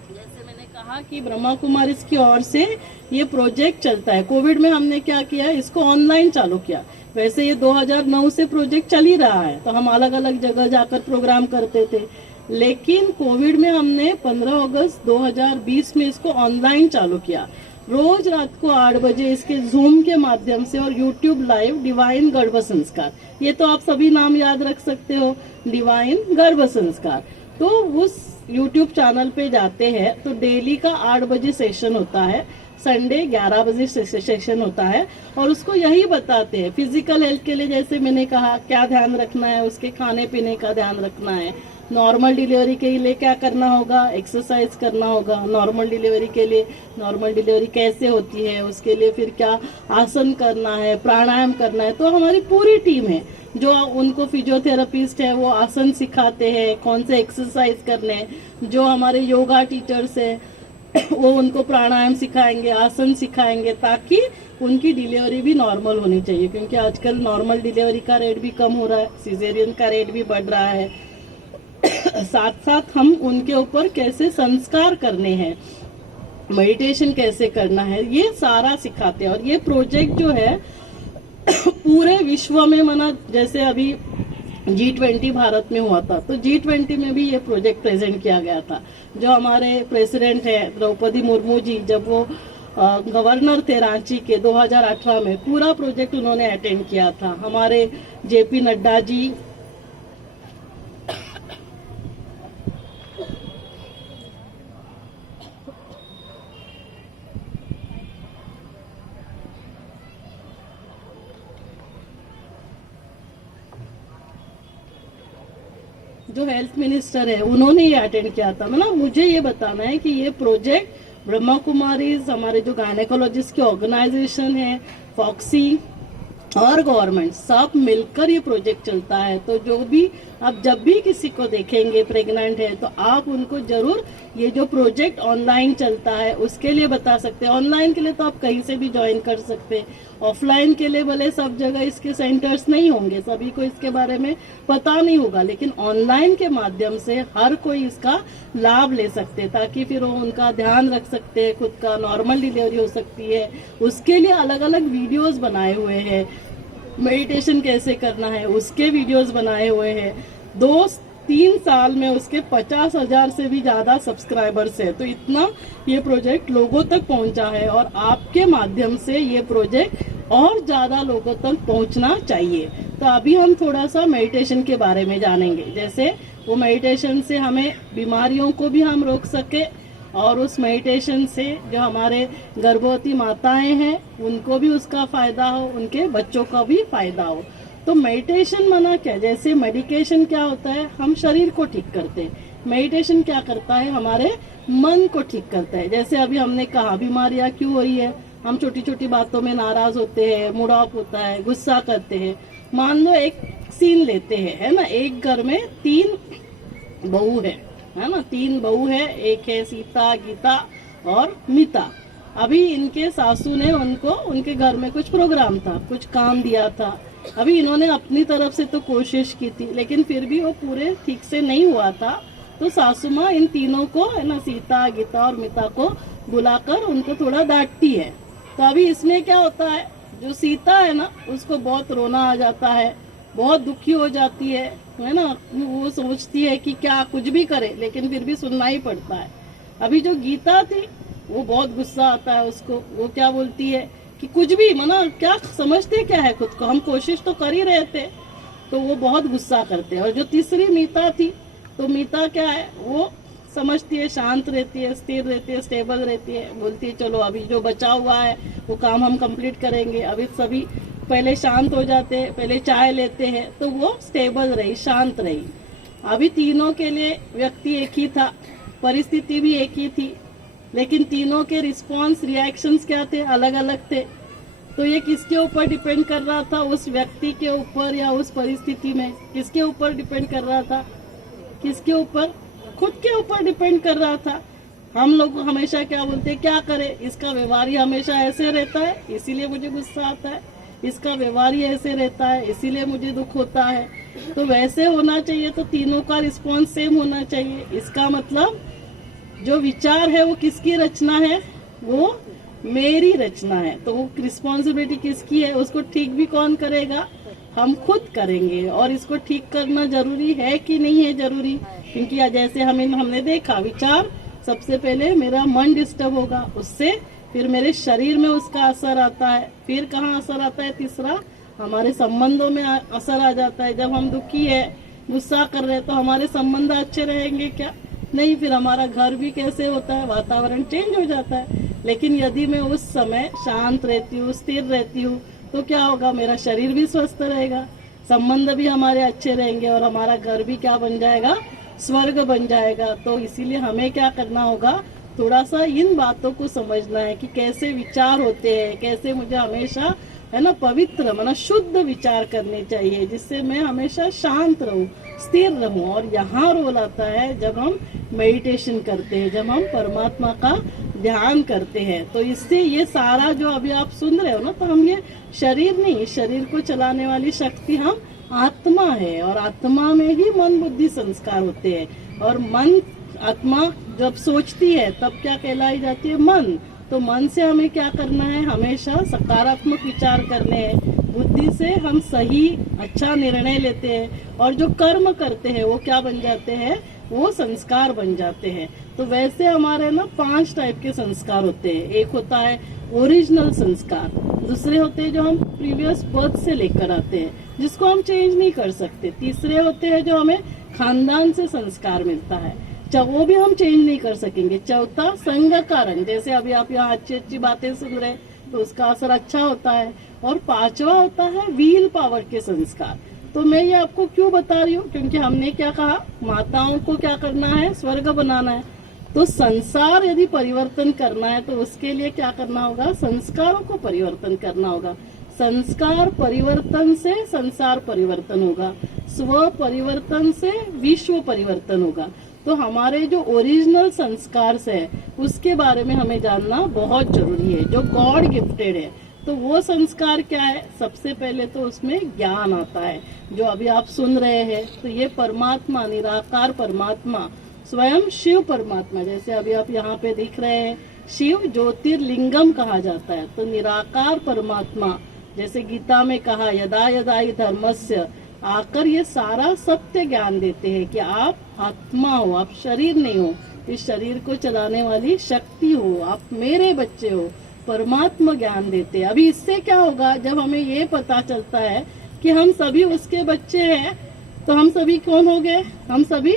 जैसे मैंने कहा कि ब्रह्मा कुमारी की ओर से ये प्रोजेक्ट चलता है। कोविड में हमने क्या किया, इसको ऑनलाइन चालू किया। वैसे ये 2009 से प्रोजेक्ट चल ही रहा है, तो हम अलग अलग जगह जाकर प्रोग्राम करते थे। लेकिन कोविड में हमने 15 अगस्त 2020 में इसको ऑनलाइन चालू किया। रोज रात को 8 बजे इसके जूम के माध्यम से और यूट्यूब लाइव डिवाइन गर्भ संस्कार, ये तो आप सभी नाम याद रख सकते हो, डिवाइन गर्भ संस्कार। तो उस यूट्यूब चैनल पे जाते हैं तो डेली का 8 बजे सेशन होता है, संडे 11 बजे सेशन होता है। और उसको यही बताते हैं फिजिकल हेल्थ के लिए, जैसे मैंने कहा क्या ध्यान रखना है, उसके खाने पीने का ध्यान रखना है। नॉर्मल डिलीवरी के लिए क्या करना होगा, एक्सरसाइज करना होगा। नॉर्मल डिलीवरी के लिए, नॉर्मल डिलीवरी कैसे होती है उसके लिए फिर क्या आसन करना है, प्राणायाम करना है। तो हमारी पूरी टीम है, जो उनको फिजियोथेरेपिस्ट है वो आसन सिखाते हैं, कौन से एक्सरसाइज करने हैं। जो हमारे योगा टीचर्स है वो उनको प्राणायाम सिखाएंगे, आसन सिखाएंगे, ताकि उनकी डिलीवरी भी नॉर्मल होनी चाहिए। क्योंकि आजकल नॉर्मल डिलीवरी का रेट भी कम हो रहा है, सिजेरियन का रेट भी बढ़ रहा है। साथ साथ हम उनके ऊपर कैसे संस्कार करने हैं, मेडिटेशन कैसे करना है, ये सारा सिखाते हैं। और ये प्रोजेक्ट जो है पूरे विश्व में मना, जैसे अभी G20 भारत में हुआ था, तो G20 में भी ये प्रोजेक्ट प्रेजेंट किया गया था। जो हमारे प्रेसिडेंट है द्रौपदी मुर्मू जी, जब वो गवर्नर थे रांची के 2018 में, पूरा प्रोजेक्ट उन्होंने अटेंड किया था। हमारे JP नड्डा जी, जो हेल्थ मिनिस्टर है उन्होंने ये अटेंड किया था। मतलब मुझे ये बताना है कि ये प्रोजेक्ट ब्रह्मा कुमारीज, हमारे जो गायनेकोलॉजिस्ट की ऑर्गेनाइजेशन है, फॉक्सी और गवर्नमेंट सब मिलकर ये प्रोजेक्ट चलता है। तो जो भी आप जब भी किसी को देखेंगे प्रेग्नेंट है तो आप उनको जरूर ये जो प्रोजेक्ट ऑनलाइन चलता है उसके लिए बता सकते हैं। ऑनलाइन के लिए तो आप कहीं से भी ज्वाइन कर सकते हैं, ऑफलाइन के लिए भले सब जगह इसके सेंटर्स नहीं होंगे, सभी को इसके बारे में पता नहीं होगा, लेकिन ऑनलाइन के माध्यम से हर कोई इसका लाभ ले सकते हैं ताकि फिर वो उनका ध्यान रख सकते हैं, खुद का नॉर्मल डिलीवरी हो सकती है। उसके लिए अलग अलग वीडियोस बनाए हुए हैं, मेडिटेशन कैसे करना है उसके वीडियोस बनाए हुए हैं। 2-3 साल में उसके 50,000 से भी ज्यादा सब्सक्राइबर्स है। तो इतना ये प्रोजेक्ट लोगों तक पहुंचा है और आपके माध्यम से ये प्रोजेक्ट और ज्यादा लोगों तक पहुंचना चाहिए। तो अभी हम थोड़ा सा मेडिटेशन के बारे में जानेंगे, जैसे वो मेडिटेशन से हमें बीमारियों को भी हम रोक सके और उस मेडिटेशन से जो हमारे गर्भवती माताएं हैं उनको भी उसका फायदा हो, उनके बच्चों का भी फायदा हो। तो मेडिटेशन माना क्या, जैसे मेडिकेशन क्या होता है, हम शरीर को ठीक करते हैं, मेडिटेशन क्या करता है, हमारे मन को ठीक करता है। जैसे अभी हमने कहा बीमारियां क्यों हो रही है, हम छोटी छोटी बातों में नाराज होते हैं, मूड ऑफ होता है, गुस्सा करते हैं। मान लो एक सीन लेते हैं, है ना, एक घर में 3 बहू है ना, 3 बहू है, एक है सीता, गीता और मीता। अभी इनके सासू ने उनको उनके घर में कुछ प्रोग्राम था, कुछ काम दिया था। अभी इन्होंने अपनी तरफ से तो कोशिश की थी लेकिन फिर भी वो पूरे ठीक से नहीं हुआ था। तो सासू माँ इन तीनों को, है ना, सीता, गीता और मीता को बुलाकर उनको थोड़ा डांटती है। तो अभी इसमें क्या होता है, जो सीता है ना उसको बहुत रोना आ जाता है, बहुत दुखी हो जाती है ना, वो सोचती है कि क्या कुछ भी करे लेकिन फिर भी सुनना ही पड़ता है। अभी जो गीता थी वो बहुत गुस्सा आता है उसको, वो क्या बोलती है कि कुछ भी मना, क्या समझते क्या है खुद को, हम कोशिश तो कर ही रहे थे। तो वो बहुत गुस्सा करते हैं। और जो तीसरी मीता थी, तो मीता क्या है, वो समझती है, शांत रहती है, स्थिर रहती है, स्टेबल रहती है, बोलती है चलो अभी जो बचा हुआ है वो काम हम कंप्लीट करेंगे। अभी सभी पहले शांत हो जाते हैं, पहले चाय लेते हैं, तो वो स्टेबल रही, शांत रही। अभी तीनों के लिए व्यक्ति एक ही था, परिस्थिति भी एक ही थी, लेकिन तीनों के रिस्पॉन्स, रिएक्शंस क्या थे, अलग अलग थे। तो ये किसके ऊपर डिपेंड कर रहा था, उस व्यक्ति के ऊपर या उस परिस्थिति में किसके ऊपर डिपेंड कर रहा था, किसके ऊपर, खुद के ऊपर डिपेंड कर रहा था। हम लोग हमेशा क्या बोलते हैं, क्या करें, इसका व्यवहार ही हमेशा ऐसे रहता है इसीलिए मुझे गुस्सा आता है, इसका व्यवहार ही ऐसे रहता है इसीलिए मुझे दुख होता है। तो वैसे होना चाहिए, तो तीनों का रिस्पॉन्स सेम होना चाहिए। इसका मतलब जो विचार है वो किसकी रचना है, वो मेरी रचना है। तो वो रिस्पॉन्सिबिलिटी किसकी है, उसको ठीक भी कौन करेगा, हम खुद करेंगे। और इसको ठीक करना जरूरी है कि नहीं है जरूरी, क्योंकि जैसे हमने देखा, विचार सबसे पहले मेरा मन डिस्टर्ब होगा, उससे फिर मेरे शरीर में उसका असर आता है, फिर कहाँ असर आता है, तीसरा हमारे संबंधों में असर आ जाता है। जब हम दुखी है, गुस्सा कर रहे हैं, तो हमारे संबंध अच्छे रहेंगे क्या, नहीं, फिर हमारा घर भी कैसे होता है, वातावरण चेंज हो जाता है। लेकिन यदि मैं उस समय शांत रहती हूँ, स्थिर रहती हूँ, तो क्या होगा, मेरा शरीर भी स्वस्थ रहेगा, संबंध भी हमारे अच्छे रहेंगे और हमारा घर भी क्या बन जाएगा, स्वर्ग बन जाएगा। तो इसीलिए हमें क्या करना होगा, थोड़ा सा इन बातों को समझना है कि कैसे विचार होते हैं, कैसे मुझे हमेशा, है ना, पवित्र माना शुद्ध विचार करने चाहिए, जिससे मैं हमेशा शांत रहूं, स्थिर रहूं। और यहाँ रोल आता है जब हम मेडिटेशन करते हैं, जब हम परमात्मा का ध्यान करते हैं। तो इससे ये सारा जो अभी आप सुन रहे हो ना, तो हम ये शरीर नहीं, शरीर को चलाने वाली शक्ति हम आत्मा है, और आत्मा में ही मन बुद्धि संस्कार होते हैं। और मन, आत्मा जब सोचती है तब क्या कहलाई जाती है, मन। तो मन से हमें क्या करना है, हमेशा सकारात्मक विचार करने हैं। बुद्धि से हम सही अच्छा निर्णय लेते हैं, और जो कर्म करते हैं वो क्या बन जाते हैं, वो संस्कार बन जाते हैं। तो वैसे हमारे ना 5 टाइप के संस्कार होते हैं। एक होता है ओरिजिनल संस्कार, दूसरे होते हैं जो हम प्रीवियस बर्थ से लेकर आते हैं, जिसको हम चेंज नहीं कर सकते। तीसरे होते हैं जो हमें खानदान से संस्कार मिलता है, वो भी हम चेंज नहीं कर सकेंगे। चौथा संग कारण, जैसे अभी आप यहाँ अच्छी अच्छी बातें सुन रहे तो उसका असर अच्छा होता है। और 5वां होता है व्हील पावर के संस्कार। तो मैं ये आपको क्यों बता रही हूँ, क्योंकि हमने क्या कहा, माताओं को क्या करना है, स्वर्ग बनाना है। तो संसार यदि परिवर्तन करना है तो उसके लिए क्या करना होगा, संस्कारों को परिवर्तन करना होगा। संस्कार परिवर्तन से संसार परिवर्तन होगा, स्व परिवर्तन से विश्व परिवर्तन होगा। तो हमारे जो ओरिजिनल संस्कार है उसके बारे में हमें जानना बहुत जरूरी है, जो गॉड गिफ्टेड है। तो वो संस्कार क्या है, सबसे पहले तो उसमें ज्ञान आता है, जो अभी आप सुन रहे हैं। तो ये परमात्मा, निराकार परमात्मा, स्वयं शिव परमात्मा, जैसे अभी आप यहाँ पे दिख रहे हैं, शिव ज्योतिर्लिंगम कहा जाता है। तो निराकार परमात्मा, जैसे गीता में कहा, यदा यदा हि धर्मस्य, आकर ये सारा सत्य ज्ञान देते हैं कि आप आत्मा हो, आप शरीर नहीं हो, इस शरीर को चलाने वाली शक्ति हो, आप मेरे बच्चे हो, परमात्मा ज्ञान देते हैं। अभी इससे क्या होगा, जब हमें ये पता चलता है कि हम सभी उसके बच्चे हैं, तो हम सभी कौन हो गए, हम सभी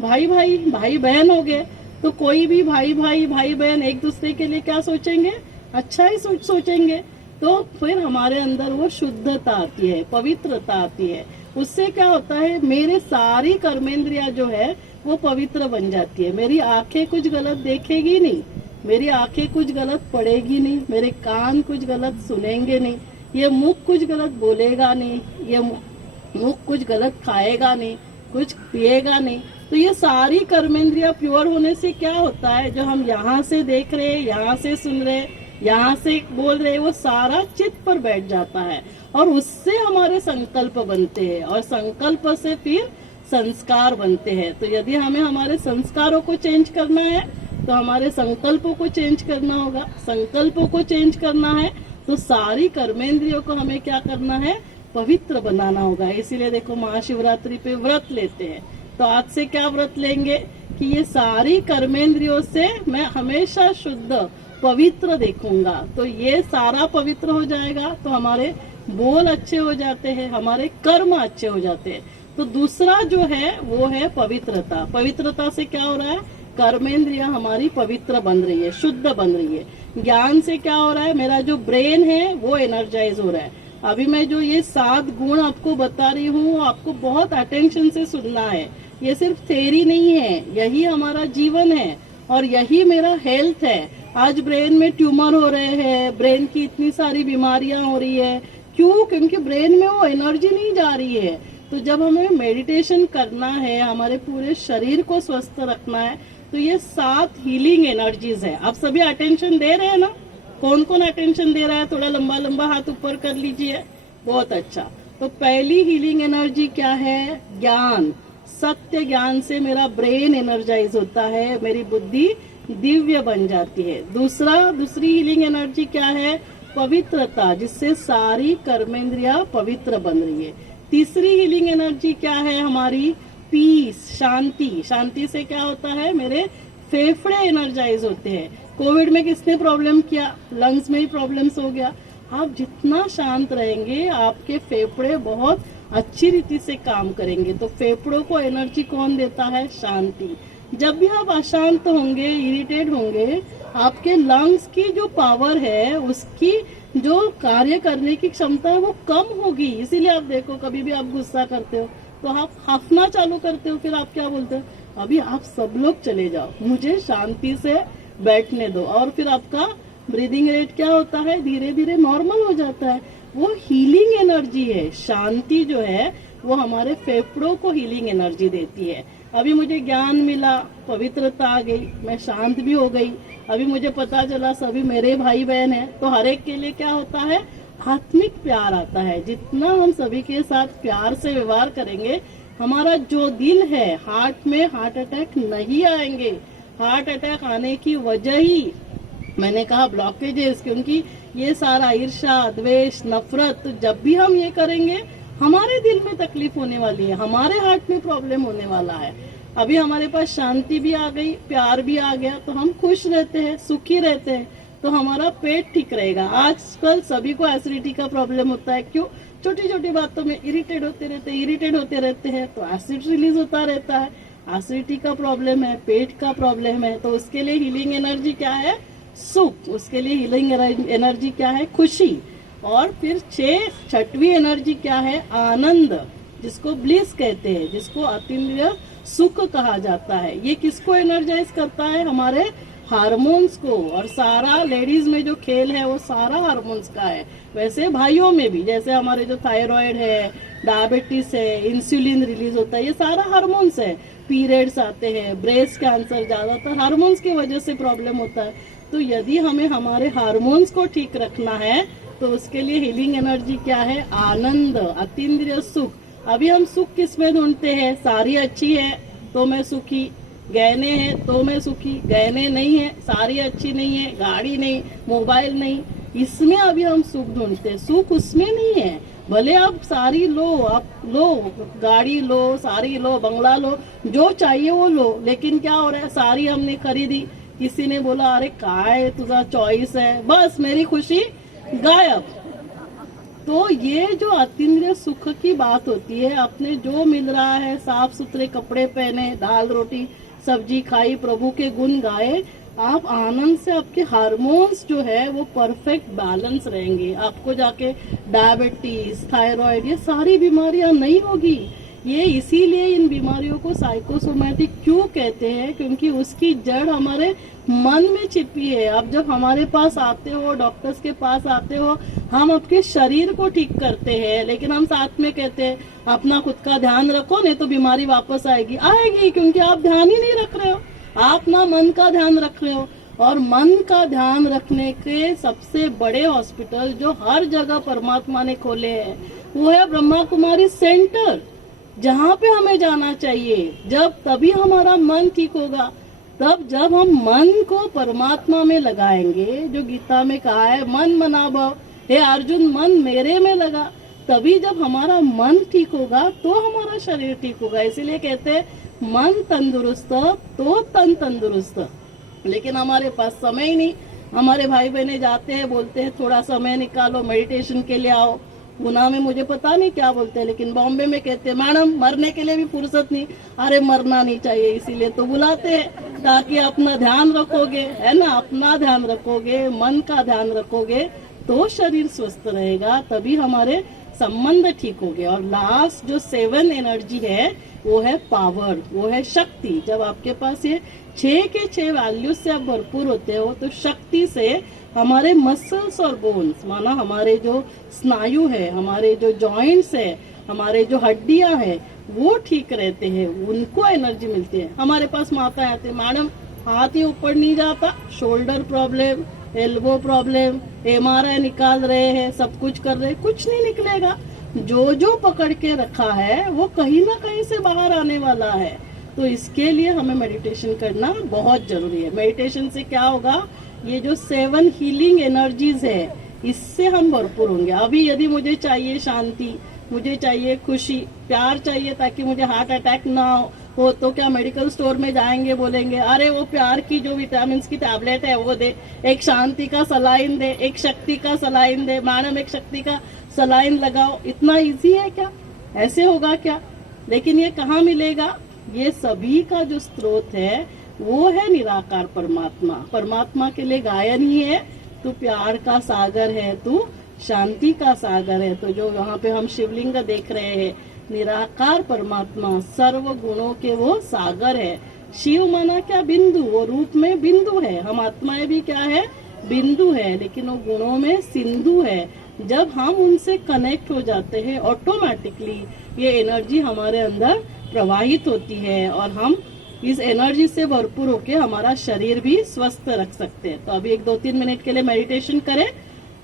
भाई भाई भाई बहन हो गए। तो कोई भी भाई भाई भाई बहन एक दूसरे के लिए क्या सोचेंगे, अच्छा ही सोचेंगे। तो फिर हमारे अंदर वो शुद्धता आती है, पवित्रता आती है। उससे क्या होता है, मेरे सारी कर्मेंद्रिया जो है वो पवित्र बन जाती है। मेरी आंखें कुछ गलत देखेगी नहीं, मेरी आंखें कुछ गलत पढ़ेगी नहीं, मेरे कान कुछ गलत सुनेंगे नहीं, ये मुख कुछ गलत बोलेगा नहीं, ये मुख कुछ गलत खाएगा नहीं, कुछ पिएगा नहीं। तो ये सारी कर्मेंद्रिया प्योर होने से क्या होता है, जो हम यहाँ से देख रहे हैं, यहाँ से सुन रहे हैं, यहाँ से बोल रहे हैं, वो सारा चित्त पर बैठ जाता है और उससे हमारे संकल्प बनते हैं और संकल्प से फिर संस्कार बनते हैं। तो यदि हमें हमारे संस्कारों को चेंज करना है तो हमारे संकल्पों को चेंज करना होगा। संकल्पों को चेंज करना है तो सारी कर्मेंद्रियों को हमें क्या करना है, पवित्र बनाना होगा। इसीलिए देखो महाशिवरात्रि पे व्रत लेते हैं। तो आज से क्या व्रत लेंगे कि ये सारी कर्मेंद्रियों से मैं हमेशा शुद्ध पवित्र देखूंगा। तो ये सारा पवित्र हो जाएगा तो हमारे बोल अच्छे हो जाते हैं, हमारे कर्म अच्छे हो जाते हैं। तो दूसरा जो है वो है पवित्रता। पवित्रता से क्या हो रहा है, कर्मेंद्रिया हमारी पवित्र बन रही है, शुद्ध बन रही है। ज्ञान से क्या हो रहा है, मेरा जो ब्रेन है वो एनर्जाइज हो रहा है। अभी मैं जो ये 7 गुण आपको बता रही हूँ, आपको बहुत अटेंशन से सुनना है। ये सिर्फ थ्योरी नहीं है, यही हमारा जीवन है और यही मेरा हेल्थ है। आज ब्रेन में ट्यूमर हो रहे हैं, ब्रेन की इतनी सारी बीमारियां हो रही है, क्यों, क्योंकि ब्रेन में वो एनर्जी नहीं जा रही है। तो जब हमें मेडिटेशन करना है, हमारे पूरे शरीर को स्वस्थ रखना है, तो ये 7 हीलिंग एनर्जीज है। आप सभी अटेंशन दे रहे हैं ना, कौन कौन अटेंशन दे रहा है, थोड़ा लंबा लंबा हाथ ऊपर कर लीजिए, बहुत अच्छा। तो पहली हीलिंग एनर्जी क्या है, ज्ञान। सत्य ज्ञान से मेरा ब्रेन एनर्जाइज होता है, मेरी बुद्धि दिव्य बन जाती है। दूसरी हीलिंग एनर्जी क्या है, पवित्रता, जिससे सारी कर्मेंद्रिया पवित्र बन रही है। तीसरी हीलिंग एनर्जी क्या है हमारी, पीस, शांति। शांति से क्या होता है, मेरे फेफड़े एनर्जाइज होते हैं। कोविड में किसने प्रॉब्लम किया, लंग्स में ही प्रॉब्लम्स हो गया। आप जितना शांत रहेंगे आपके फेफड़े बहुत अच्छी रीति से काम करेंगे। तो फेफड़ों को एनर्जी कौन देता है, शांति। जब भी आप अशांत होंगे, इरिटेट होंगे, आपके लंग्स की जो पावर है, उसकी जो कार्य करने की क्षमता है वो कम होगी। इसीलिए आप देखो, कभी भी आप गुस्सा करते हो तो आप हंसना चालू करते हो, फिर आप क्या बोलते हो, अभी आप सब लोग चले जाओ, मुझे शांति से बैठने दो। और फिर आपका ब्रीदिंग रेट क्या होता है, धीरे धीरे नॉर्मल हो जाता है। वो हीलिंग एनर्जी है। शांति जो है वो हमारे फेफड़ों को हीलिंग एनर्जी देती है। अभी मुझे ज्ञान मिला, पवित्रता आ गई, मैं शांत भी हो गई। अभी मुझे पता चला सभी मेरे भाई बहन हैं, तो हर एक के लिए क्या होता है, आत्मिक प्यार आता है। जितना हम सभी के साथ प्यार से व्यवहार करेंगे, हमारा जो दिल है, हार्ट में हार्ट अटैक नहीं आएंगे। हार्ट अटैक आने की वजह ही मैंने कहा ब्लॉकेजेस, क्योंकि ये सारा ईर्ष्या, द्वेष, नफरत, तो जब भी हम ये करेंगे हमारे दिल में तकलीफ होने वाली है, हमारे हार्ट में प्रॉब्लम होने वाला है। अभी हमारे पास शांति भी आ गई, प्यार भी आ गया, तो हम खुश रहते हैं, सुखी रहते हैं, तो हमारा पेट ठीक रहेगा। आजकल सभी को एसिडिटी का प्रॉब्लम होता है, क्यों, छोटी छोटी बातों में इरिटेट होते रहते हैं, तो एसिड रिलीज होता रहता है। एसिडिटी का प्रॉब्लम है, पेट का प्रॉब्लम है, तो उसके लिए हीलिंग एनर्जी क्या है, सुख। उसके लिए हीलिंग एनर्जी क्या है, खुशी। और फिर 6वीं एनर्जी क्या है, आनंद, जिसको ब्लिस कहते हैं, जिसको अतीन्द्रिय सुख कहा जाता है। ये किसको एनर्जाइज करता है? हमारे हार्मोन्स को। और सारा लेडीज में जो खेल है वो सारा हार्मोन्स का है। वैसे भाइयों में भी, जैसे हमारे जो थायराइड है, डायबिटीज है, इंसुलिन रिलीज होता है, ये सारा हार्मोन्स है। पीरियड्स आते हैं, ब्रेस्ट कैंसर ज्यादातर हार्मोन्स की वजह से प्रॉब्लम होता है। तो यदि हमें हमारे हार्मोन्स को ठीक रखना है तो उसके लिए हीलिंग एनर्जी क्या है? आनंद, अतीन्द्रिय सुख। अभी हम सुख किस में ढूंढते हैं? साड़ी अच्छी है तो मैं सुखी, गहने हैं तो मैं सुखी, गहने नहीं है, साड़ी अच्छी नहीं है, गाड़ी नहीं, मोबाइल नहीं, इसमें अभी हम सुख ढूंढते हैं। सुख उसमें नहीं है। भले आप साड़ी लो, आप लो, गाड़ी लो, साड़ी लो, बंगला लो, जो चाहिए वो लो, लेकिन क्या हो रहा है? साड़ी हमने खरीदी, किसी ने बोला अरे काय तुझा चॉइस है, बस मेरी खुशी गायब। तो ये जो अतीन्द्रिय सुख की बात होती है, अपने जो मिल रहा है, साफ सुथरे कपड़े पहने, दाल रोटी सब्जी खाई, प्रभु के गुण गाए, आप आनंद से, आपके हार्मोन्स जो है वो परफेक्ट बैलेंस रहेंगे। आपको जाके डायबिटीज, थायराइड, ये सारी बीमारियां नहीं होगी। ये इसीलिए इन बीमारियों को साइकोसोमैटिक क्यों कहते हैं? क्योंकि उसकी जड़ हमारे मन में छिपी है। अब जब हमारे पास आते हो, डॉक्टर्स के पास आते हो, हम आपके शरीर को ठीक करते हैं, लेकिन हम साथ में कहते हैं अपना खुद का ध्यान रखो, नहीं तो बीमारी वापस आएगी। आएगी क्योंकि आप ध्यान ही नहीं रख रहे हो, आप ना मन का ध्यान रख रहे हो। और मन का ध्यान रखने के सबसे बड़े हॉस्पिटल जो हर जगह परमात्मा ने खोले हैं वो है ब्रह्मा कुमारी सेंटर, जहाँ पे हमें जाना चाहिए। जब तभी हमारा मन ठीक होगा, तब जब हम मन को परमात्मा में लगाएंगे, जो गीता में कहा है मन मनाभव, हे अर्जुन मन मेरे में लगा, तभी जब हमारा मन ठीक होगा तो हमारा शरीर ठीक होगा। इसीलिए कहते हैं मन तंदुरुस्त तो तन तंदुरुस्त। लेकिन हमारे पास समय ही नहीं। हमारे भाई बहने जाते हैं, बोलते हैं थोड़ा समय निकालो, मेडिटेशन के लिए आओ। पुणे में मुझे पता नहीं क्या बोलते हैं, लेकिन बॉम्बे में कहते हैं मैडम मरने के लिए भी फुर्सत नहीं। अरे मरना नहीं चाहिए, इसीलिए तो बुलाते हैं, ताकि अपना ध्यान रखोगे, है ना, अपना ध्यान रखोगे, मन का ध्यान रखोगे तो शरीर स्वस्थ रहेगा, तभी हमारे संबंध ठीक हो गए। और लास्ट जो 7 एनर्जी है वो है पावर, वो है शक्ति। जब आपके पास ये 6 के 6 वैल्यूज से आप भरपूर होते हो तो शक्ति से हमारे मसल्स और बोन्स, माना हमारे जो स्नायु है, हमारे जो जॉइंट्स है, हमारे जो हड्डियां है, वो ठीक रहते हैं, उनको एनर्जी मिलती है। हमारे पास माता आते हैं, मैडम हाथ ही ऊपर नहीं जाता, shoulder problem, elbow problem, MRI निकाल रहे हैं, सब कुछ कर रहे हैं, कुछ नहीं निकलेगा। जो जो पकड़ के रखा है वो कहीं ना कहीं से बाहर आने वाला है। तो इसके लिए हमें मेडिटेशन करना बहुत जरूरी है। मेडिटेशन से क्या होगा? ये जो 7 हीलिंग एनर्जीज है, इससे हम भरपूर होंगे। अभी यदि मुझे चाहिए शांति, मुझे चाहिए खुशी, प्यार चाहिए ताकि मुझे हार्ट अटैक ना हो, तो क्या मेडिकल स्टोर में जाएंगे, बोलेंगे अरे वो प्यार की जो विटामिन की टैबलेट है वो दे, एक शांति का सलाइन दे, एक शक्ति का सलाइन दे, मैडम एक शक्ति का सलाइन लगाओ। इतना इजी है क्या? ऐसे होगा क्या? लेकिन ये कहाँ मिलेगा? ये सभी का जो स्रोत है वो है निराकार परमात्मा। परमात्मा के लिए गायन ही है, तू प्यार का सागर है, तू शांति का सागर है। तो जो यहाँ पे हम शिवलिंग देख रहे हैं, निराकार परमात्मा सर्व गुणों के वो सागर है। शिव माना क्या? बिंदु, वो रूप में बिंदु है। हम आत्माएं भी क्या है? बिंदु है, लेकिन वो गुणों में सिंधु है। जब हम उनसे कनेक्ट हो जाते हैं, ऑटोमेटिकली ये एनर्जी हमारे अंदर प्रवाहित होती है और हम इस एनर्जी से भरपूर होकर हमारा शरीर भी स्वस्थ रख सकते हैं। तो अभी 1-2-3 मिनट के लिए मेडिटेशन करें,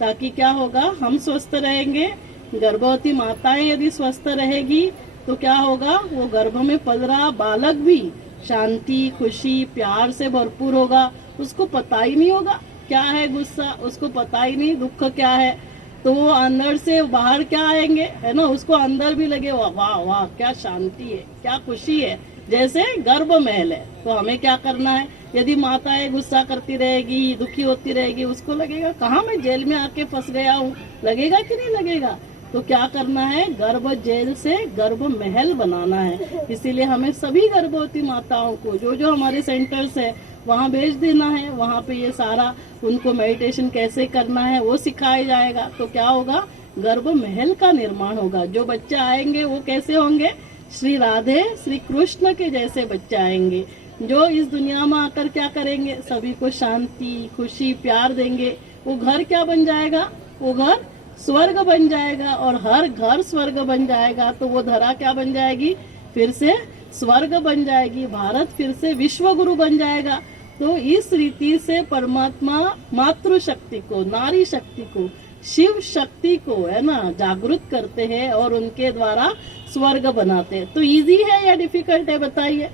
ताकि क्या होगा? हम स्वस्थ रहेंगे। गर्भवती माताएं यदि स्वस्थ रहेगी तो क्या होगा? वो गर्भ में पल रहा बालक भी शांति, खुशी, प्यार से भरपूर होगा। उसको पता ही नहीं होगा क्या है गुस्सा, उसको पता ही नहीं दुख क्या है। तो वो अंदर से बाहर क्या आएंगे, है ना, उसको अंदर भी लगे वाह वाह क्या शांति है, क्या खुशी है, जैसे गर्भ महल है। तो हमें क्या करना है? यदि माताएं गुस्सा करती रहेगी, दुखी होती रहेगी, उसको लगेगा कहाँ मैं जेल में आके फंस गया हूँ, लगेगा कि नहीं लगेगा? तो क्या करना है? गर्भ जेल से गर्भ महल बनाना है। इसीलिए हमें सभी गर्भवती माताओं को जो जो हमारे सेंटर्स है वहाँ भेज देना है। वहाँ पे ये सारा उनको मेडिटेशन कैसे करना है वो सिखाया जाएगा। तो क्या होगा? गर्भ महल का निर्माण होगा। जो बच्चे आएंगे वो कैसे होंगे? श्री राधे श्री कृष्ण के जैसे बच्चे आएंगे, जो इस दुनिया में आकर क्या करेंगे? सभी को शांति, खुशी, प्यार देंगे। वो घर क्या बन जाएगा? वो घर स्वर्ग बन जाएगा। और हर घर स्वर्ग बन जाएगा तो वो धरा क्या बन जाएगी? फिर से स्वर्ग बन जाएगी। भारत फिर से विश्व गुरु बन जाएगा। तो इस रीति से परमात्मा मातृशक्ति को, नारी शक्ति को, शिव शक्ति को, है ना, जागृत करते हैं और उनके द्वारा स्वर्ग बनाते हैं। तो इजी है या डिफिकल्ट है? बताइए।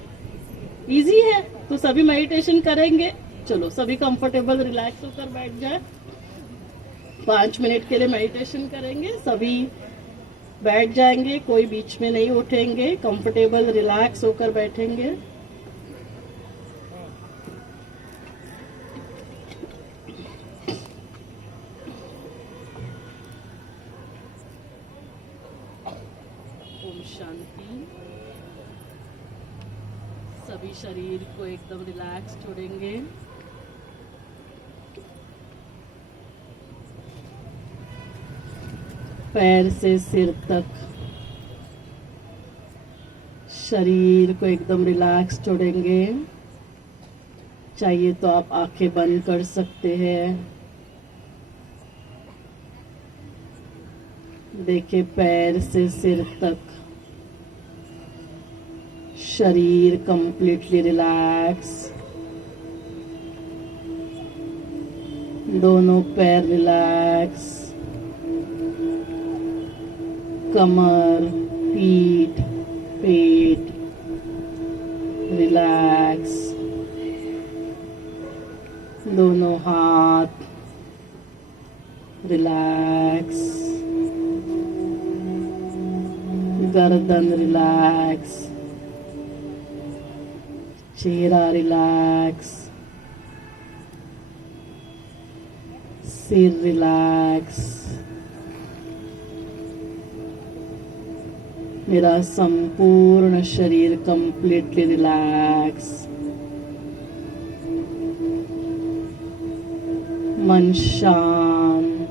इजी है तो सभी मेडिटेशन करेंगे। चलो सभी कंफर्टेबल रिलैक्स होकर बैठ जाए। 5 मिनट के लिए मेडिटेशन करेंगे। सभी बैठ जाएंगे, कोई बीच में नहीं उठेंगे, कंफर्टेबल रिलैक्स होकर बैठेंगे। ओम शांति। सभी शरीर को एकदम रिलैक्स छोड़ेंगे। पैर से सिर तक शरीर को एकदम रिलैक्स छोड़ेंगे। चाहिए तो आप आंखें बंद कर सकते हैं। देखिए पैर से सिर तक शरीर कंप्लीटली रिलैक्स। दोनों पैर रिलैक्स। कमर, पीठ, पेट रिलैक्स। दोनों हाथ रिलैक्स। गर्दन रिलैक्स। चेहरा रिलैक्स। सिर रिलैक्स। मेरा संपूर्ण शरीर कंप्लीटली रिलैक्स। मन शांत,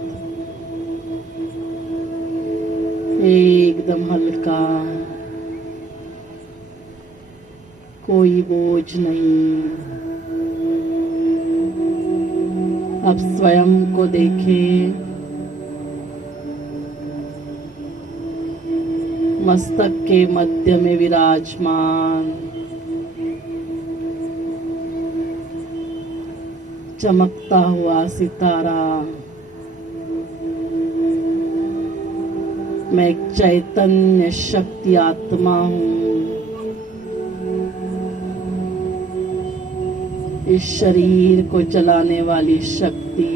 एकदम हल्का, कोई बोझ नहीं। अब स्वयं को देखें। मस्तक के मध्य में विराजमान चमकता हुआ सितारा। मैं एक चैतन्य शक्ति आत्मा हूँ। इस शरीर को चलाने वाली शक्ति,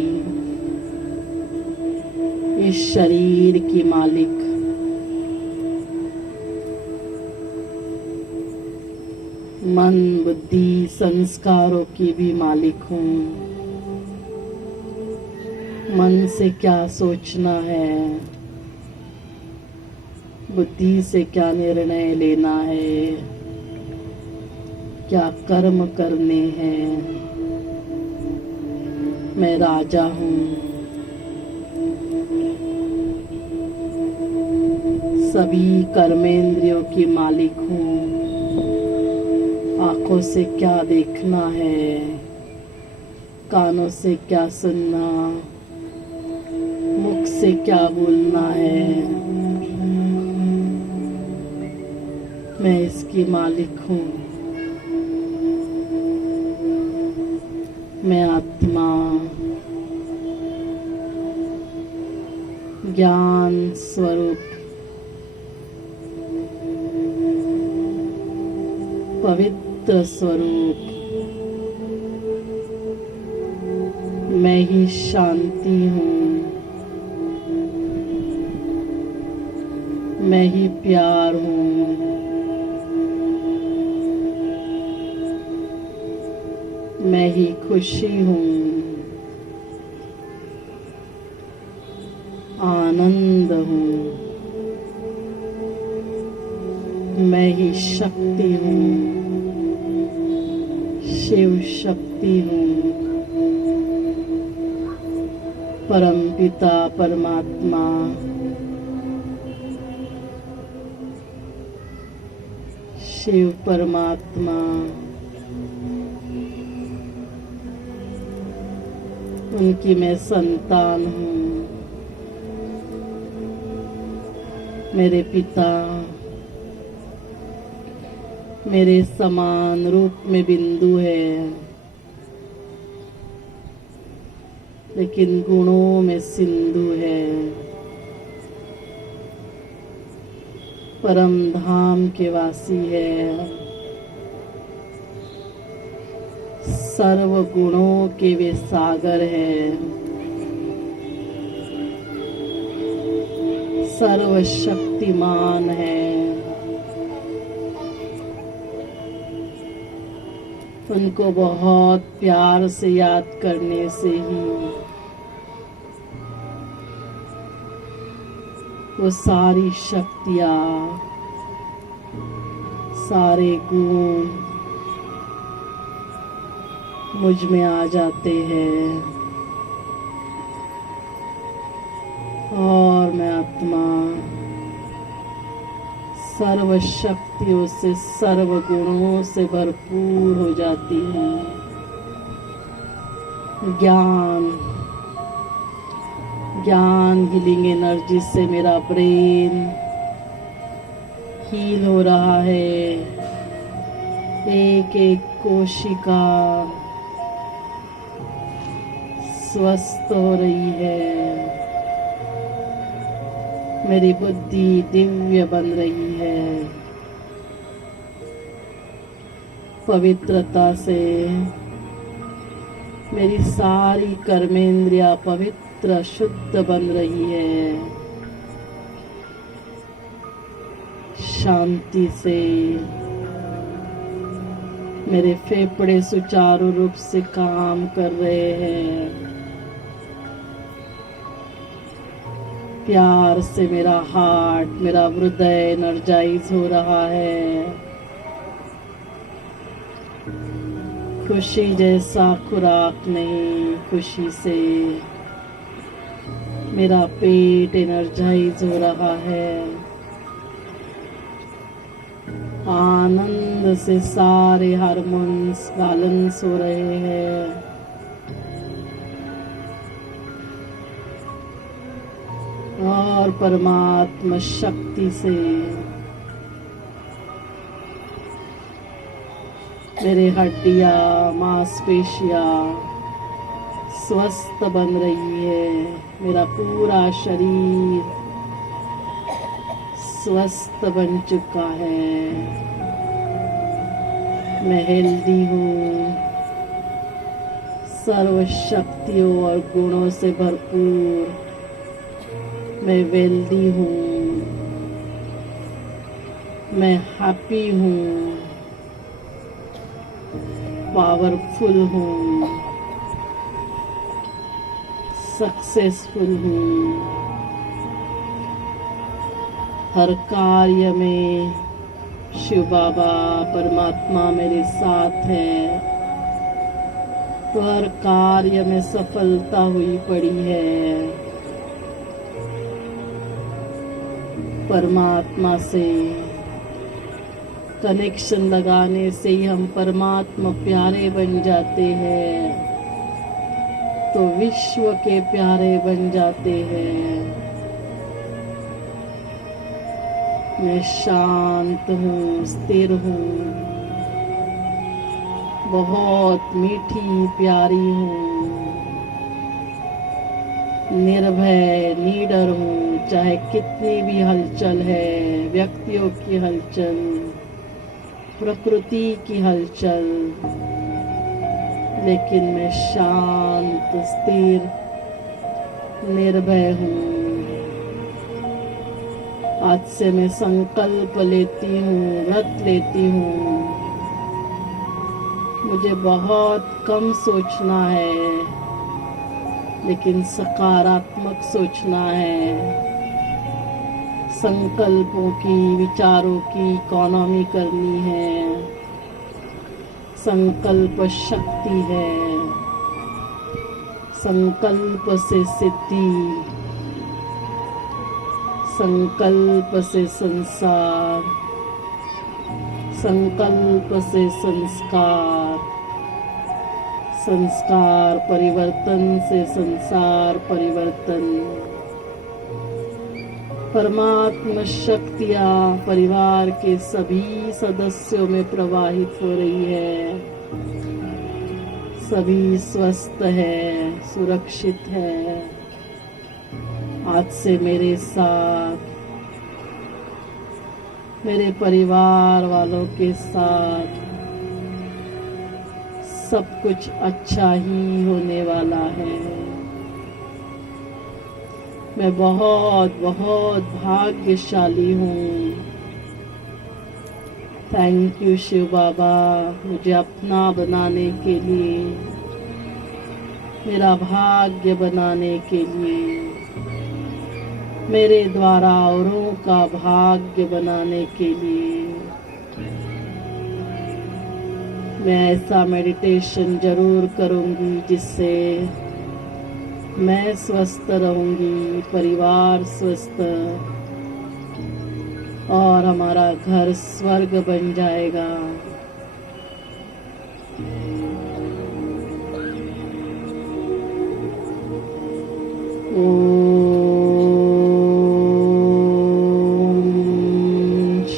इस शरीर की मालिक। मन, बुद्धि, संस्कारों की भी मालिक हूँ। मन से क्या सोचना है, बुद्धि से क्या निर्णय लेना है, क्या कर्म करने हैं। मैं राजा हूँ। सभी कर्मेंद्रियों की मालिक हूँ। आंखों से क्या देखना है, कानों से क्या सुनना, मुख से क्या बोलना है, मैं इसकी मालिक हूँ। मैं आत्मा, ज्ञान स्वरूप, पवित्र स्वरूप। मैं ही शांति हूँ। मैं ही प्यार हूँ। मैं ही खुशी हूँ। आनंद हूँ। मैं ही शक्ति हूँ। शिव शक्ति हूँ। परमपिता परमात्मा शिव परमात्मा उनकी मैं संतान हूँ। मेरे पिता मेरे समान रूप में बिंदु है, लेकिन गुणों में सिंधु है। परम धाम के वासी है, सर्व गुणों के वे सागर है, सर्व शक्तिमान है। उनको बहुत प्यार से याद करने से ही वो सारी शक्तियाँ, सारे गुण मुझ में आ जाते हैं और मैं आत्मा सर्व शक्तियों से, सर्व गुणों से भरपूर हो जाती हूँ। ज्ञान हीलिंग एनर्जी से मेरा ब्रेन हील हो रहा है, एक एक कोशिका स्वस्थ हो रही है। मेरी बुद्धि दिव्य बन रही है। पवित्रता से मेरी सारी कर्मेंद्रियां पवित्र शुद्ध बन रही है। शांति से मेरे फेफड़े सुचारू रूप से काम कर रहे हैं। प्यार से मेरा हार्ट, मेरा हृदय एनर्जाइज हो रहा है। खुशी जैसा खुराक नहीं, खुशी से मेरा पेट एनर्जाइज हो रहा है। आनंद से सारे हार्मोन्स बैलेंस हो रहे हैं। और परमात्मा शक्ति से मेरे हड्डियां, मांसपेशियां स्वस्थ बन रही है। मेरा पूरा शरीर स्वस्थ बन चुका है। मैं हेल्दी हूँ, सर्व शक्तियों और गुणों से भरपूर। मैं वेल्दी हूँ, मैं हैप्पी हूँ, पावरफुल हूँ, सक्सेसफुल हूँ। हर कार्य में शिव बाबा परमात्मा मेरे साथ है। तो हर कार्य में सफलता हुई पड़ी है। परमात्मा से कनेक्शन लगाने से ही हम परमात्मा प्यारे बन जाते हैं, तो विश्व के प्यारे बन जाते हैं। मैं शांत हूँ, स्थिर हूँ, बहुत मीठी प्यारी हूँ, निर्भय निडर हूँ। चाहे कितनी भी हलचल है, व्यक्तियों की हलचल, प्रकृति की हलचल, लेकिन मैं शांत, स्थिर, निर्भय हूँ। आज से मैं संकल्प लेती हूँ, व्रत लेती हूँ। मुझे बहुत कम सोचना है, लेकिन सकारात्मक सोचना है। संकल्पों की, विचारों की इकोनॉमी करनी है। संकल्प शक्ति है। संकल्प से सिद्धि, संकल्प से संसार, संकल्प से संस्कार, संस्कार परिवर्तन से संसार परिवर्तन, परमात्मा शक्तियाँ परिवार के सभी सदस्यों में प्रवाहित हो रही है। सभी स्वस्थ है, सुरक्षित है। आज से मेरे साथ, मेरे परिवार वालों के साथ सब कुछ अच्छा ही होने वाला है। मैं बहुत बहुत भाग्यशाली हूँ। थैंक यू शिव बाबा, मुझे अपना बनाने के लिए, मेरा भाग्य बनाने के लिए, मेरे द्वारा औरों का भाग्य बनाने के लिए। मैं ऐसा मेडिटेशन जरूर करूंगी जिससे मैं स्वस्थ रहूंगी, परिवार स्वस्थ, और हमारा घर स्वर्ग बन जाएगा।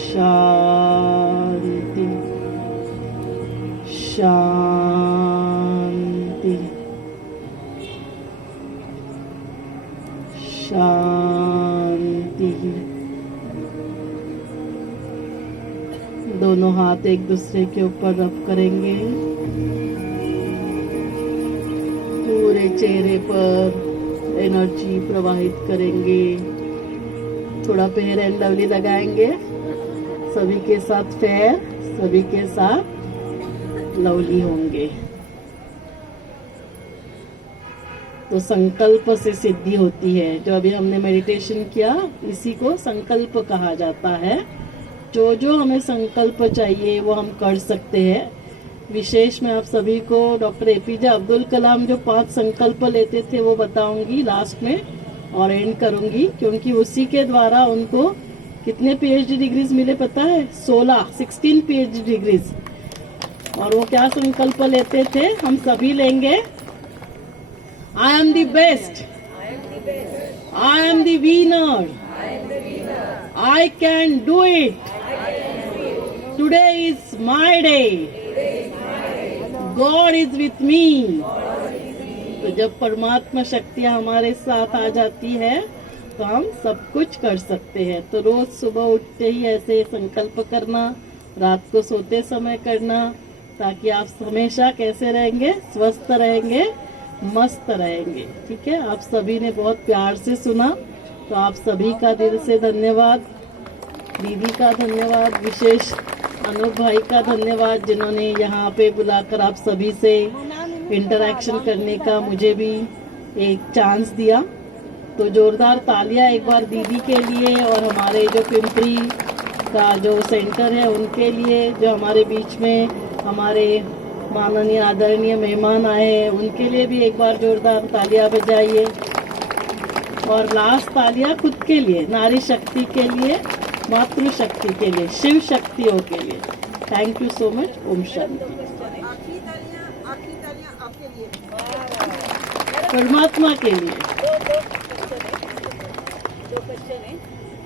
शांति शांति शांति। दोनों हाथ एक दूसरे के ऊपर रब करेंगे। पूरे चेहरे पर एनर्जी प्रवाहित करेंगे। थोड़ा फेयर एंड लवली लगाएंगे। सभी के साथ फेयर, सभी के साथ लवली होंगे। तो संकल्प से सिद्धि होती है। जो अभी हमने मेडिटेशन किया, इसी को संकल्प कहा जाता है। जो जो हमें संकल्प चाहिए वो हम कर सकते हैं। विशेष मैं आप सभी को डॉक्टर एपीजे अब्दुल कलाम जो 5 संकल्प लेते थे वो बताऊंगी लास्ट में, और एंड करूंगी, क्योंकि उसी के द्वारा उनको कितने पीएचडी डिग्रीज मिले पता है? 16 पीएचडी डिग्रीज। और वो क्या संकल्प लेते थे? हम सभी लेंगे। I am the best, I am the winner, I can do it, today is my day, God is with me. तो जब परमात्मा शक्तियाँ हमारे साथ आ जाती है तो हम सब कुछ कर सकते हैं। तो रोज सुबह उठते ही ऐसे संकल्प करना, रात को सोते समय करना, ताकि आप हमेशा कैसे रहेंगे? स्वस्थ रहेंगे, मस्त रहेंगे। ठीक है, आप सभी ने बहुत प्यार से सुना, तो आप सभी का दिल से धन्यवाद। दीदी का धन्यवाद, विशेष अनूप भाई का धन्यवाद, जिन्होंने यहाँ पे बुलाकर आप सभी से इंटरेक्शन करने का मुझे भी एक चांस दिया। तो जोरदार तालियां एक बार दीदी के लिए, और हमारे जो पिंपरी का जो सेंटर है उनके लिए, जो हमारे बीच में हमारे माननीय आदरणीय मेहमान आए हैं उनके लिए भी एक बार जोरदार तालियां बजाइए। और लास्ट तालियां खुद के लिए, नारी शक्ति के लिए, मातृ शक्ति के लिए, शिव शक्तियों के लिए। Thank you so much. ओम शांति। परमात्मा के लिए दो क्वेश्चन है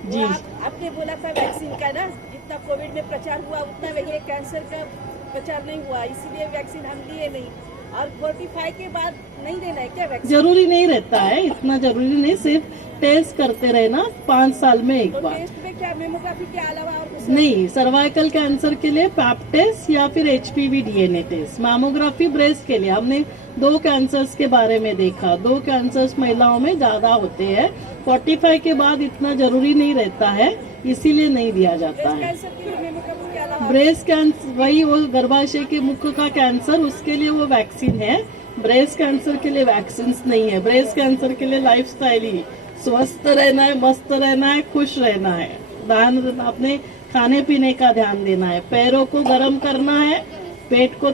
जी। आपने बोला था वैक्सीन का ना, जितना कोविड में प्रचार हुआ उतना ये कैंसर का प्रचार नहीं हुआ, इसीलिए वैक्सीन हम लिए नहीं। और 45 के बाद नहीं लेना है क्या वैक्सीन? जरूरी नहीं रहता है, इतना जरूरी नहीं, सिर्फ टेस्ट करते रहना 5 साल में एक तो बार। टेस्ट में क्या, मेमोग्राफी के अलावा और कुछ नहीं, सर्वाइकल कैंसर के लिए पैप टेस्ट या फिर HPV DNA test. Mammography breast के लिए हमने 2 कैंसर्स के बारे में देखा। 2 कैंसर्स महिलाओं में ज्यादा होते हैं। 45 के बाद इतना जरूरी नहीं रहता है, इसीलिए नहीं दिया जाता है। कैंसर के लिए मेमोग्राफी के अलावा ब्रेस्ट कैंसर, वही वो गर्भाशय के मुख का कैंसर, उसके लिए वो वैक्सीन है। ब्रेस्ट कैंसर के लिए वैक्सीन नहीं है। ब्रेस्ट कैंसर के लिए लाइफस्टाइल ही, स्वस्थ रहना है, मस्त रहना है, खुश रहना है। ध्यान अपने खाने पीने का ध्यान देना है। पैरों को गर्म करना है, पेट को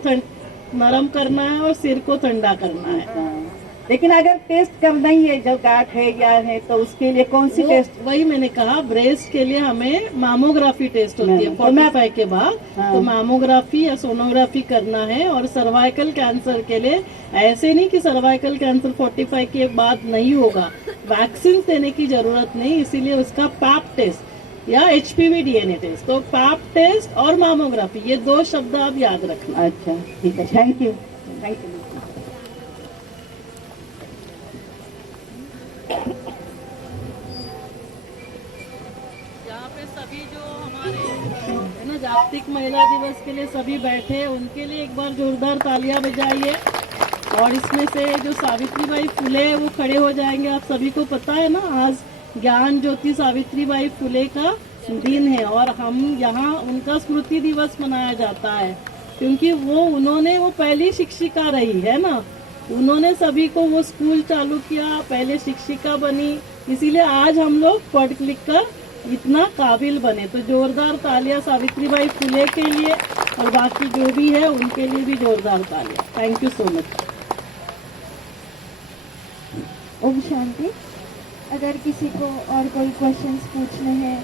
नरम करना है, और सिर को ठंडा करना है। लेकिन अगर टेस्ट करना ही है, जो गांठ है या है, तो उसके लिए कौन सी टेस्ट? वही मैंने कहा, ब्रेस्ट के लिए हमें मामोग्राफी टेस्ट होती है 45 के बाद। हाँ। तो मामोग्राफी या सोनोग्राफी करना है। और सर्वाइकल कैंसर के लिए ऐसे नहीं कि सर्वाइकल कैंसर 45 के बाद नहीं होगा, वैक्सीन देने की जरूरत नहीं, इसीलिए उसका पैप टेस्ट या HPV DNA टेस्ट। तो पैप टेस्ट और मामोग्राफी, ये 2 शब्द आप याद रखना। अच्छा ठीक है, थैंक यू, थैंक यू। यहाँ पे सभी जो हमारे है ना जागतिक महिला दिवस के लिए सभी बैठे हैं, उनके लिए एक बार जोरदार तालियां बजाइए। और इसमें से जो सावित्रीबाई फुले वो खड़े हो जाएंगे। आप सभी को पता है ना, आज ज्ञान ज्योति सावित्रीबाई फुले का दिन है और हम यहाँ उनका स्मृति दिवस मनाया जाता है, क्योंकि उन्होंने वो पहली शिक्षिका रही है ना। उन्होंने सभी को वो स्कूल चालू किया, पहले शिक्षिका बनी, इसीलिए आज हम लोग पढ़ लिख कर इतना काबिल बने। तो जोरदार तालियां सावित्रीबाई फुले के लिए और बाकी जो भी है उनके लिए भी जोरदार तालियां। Thank you so much. ओम शांति। अगर किसी को और कोई क्वेश्चंस पूछने हैं,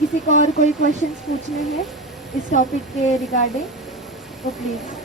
किसी को और कोई क्वेश्चंस पूछने हैं इस टॉपिक के रिगार्डिंग, तो प्लीज़।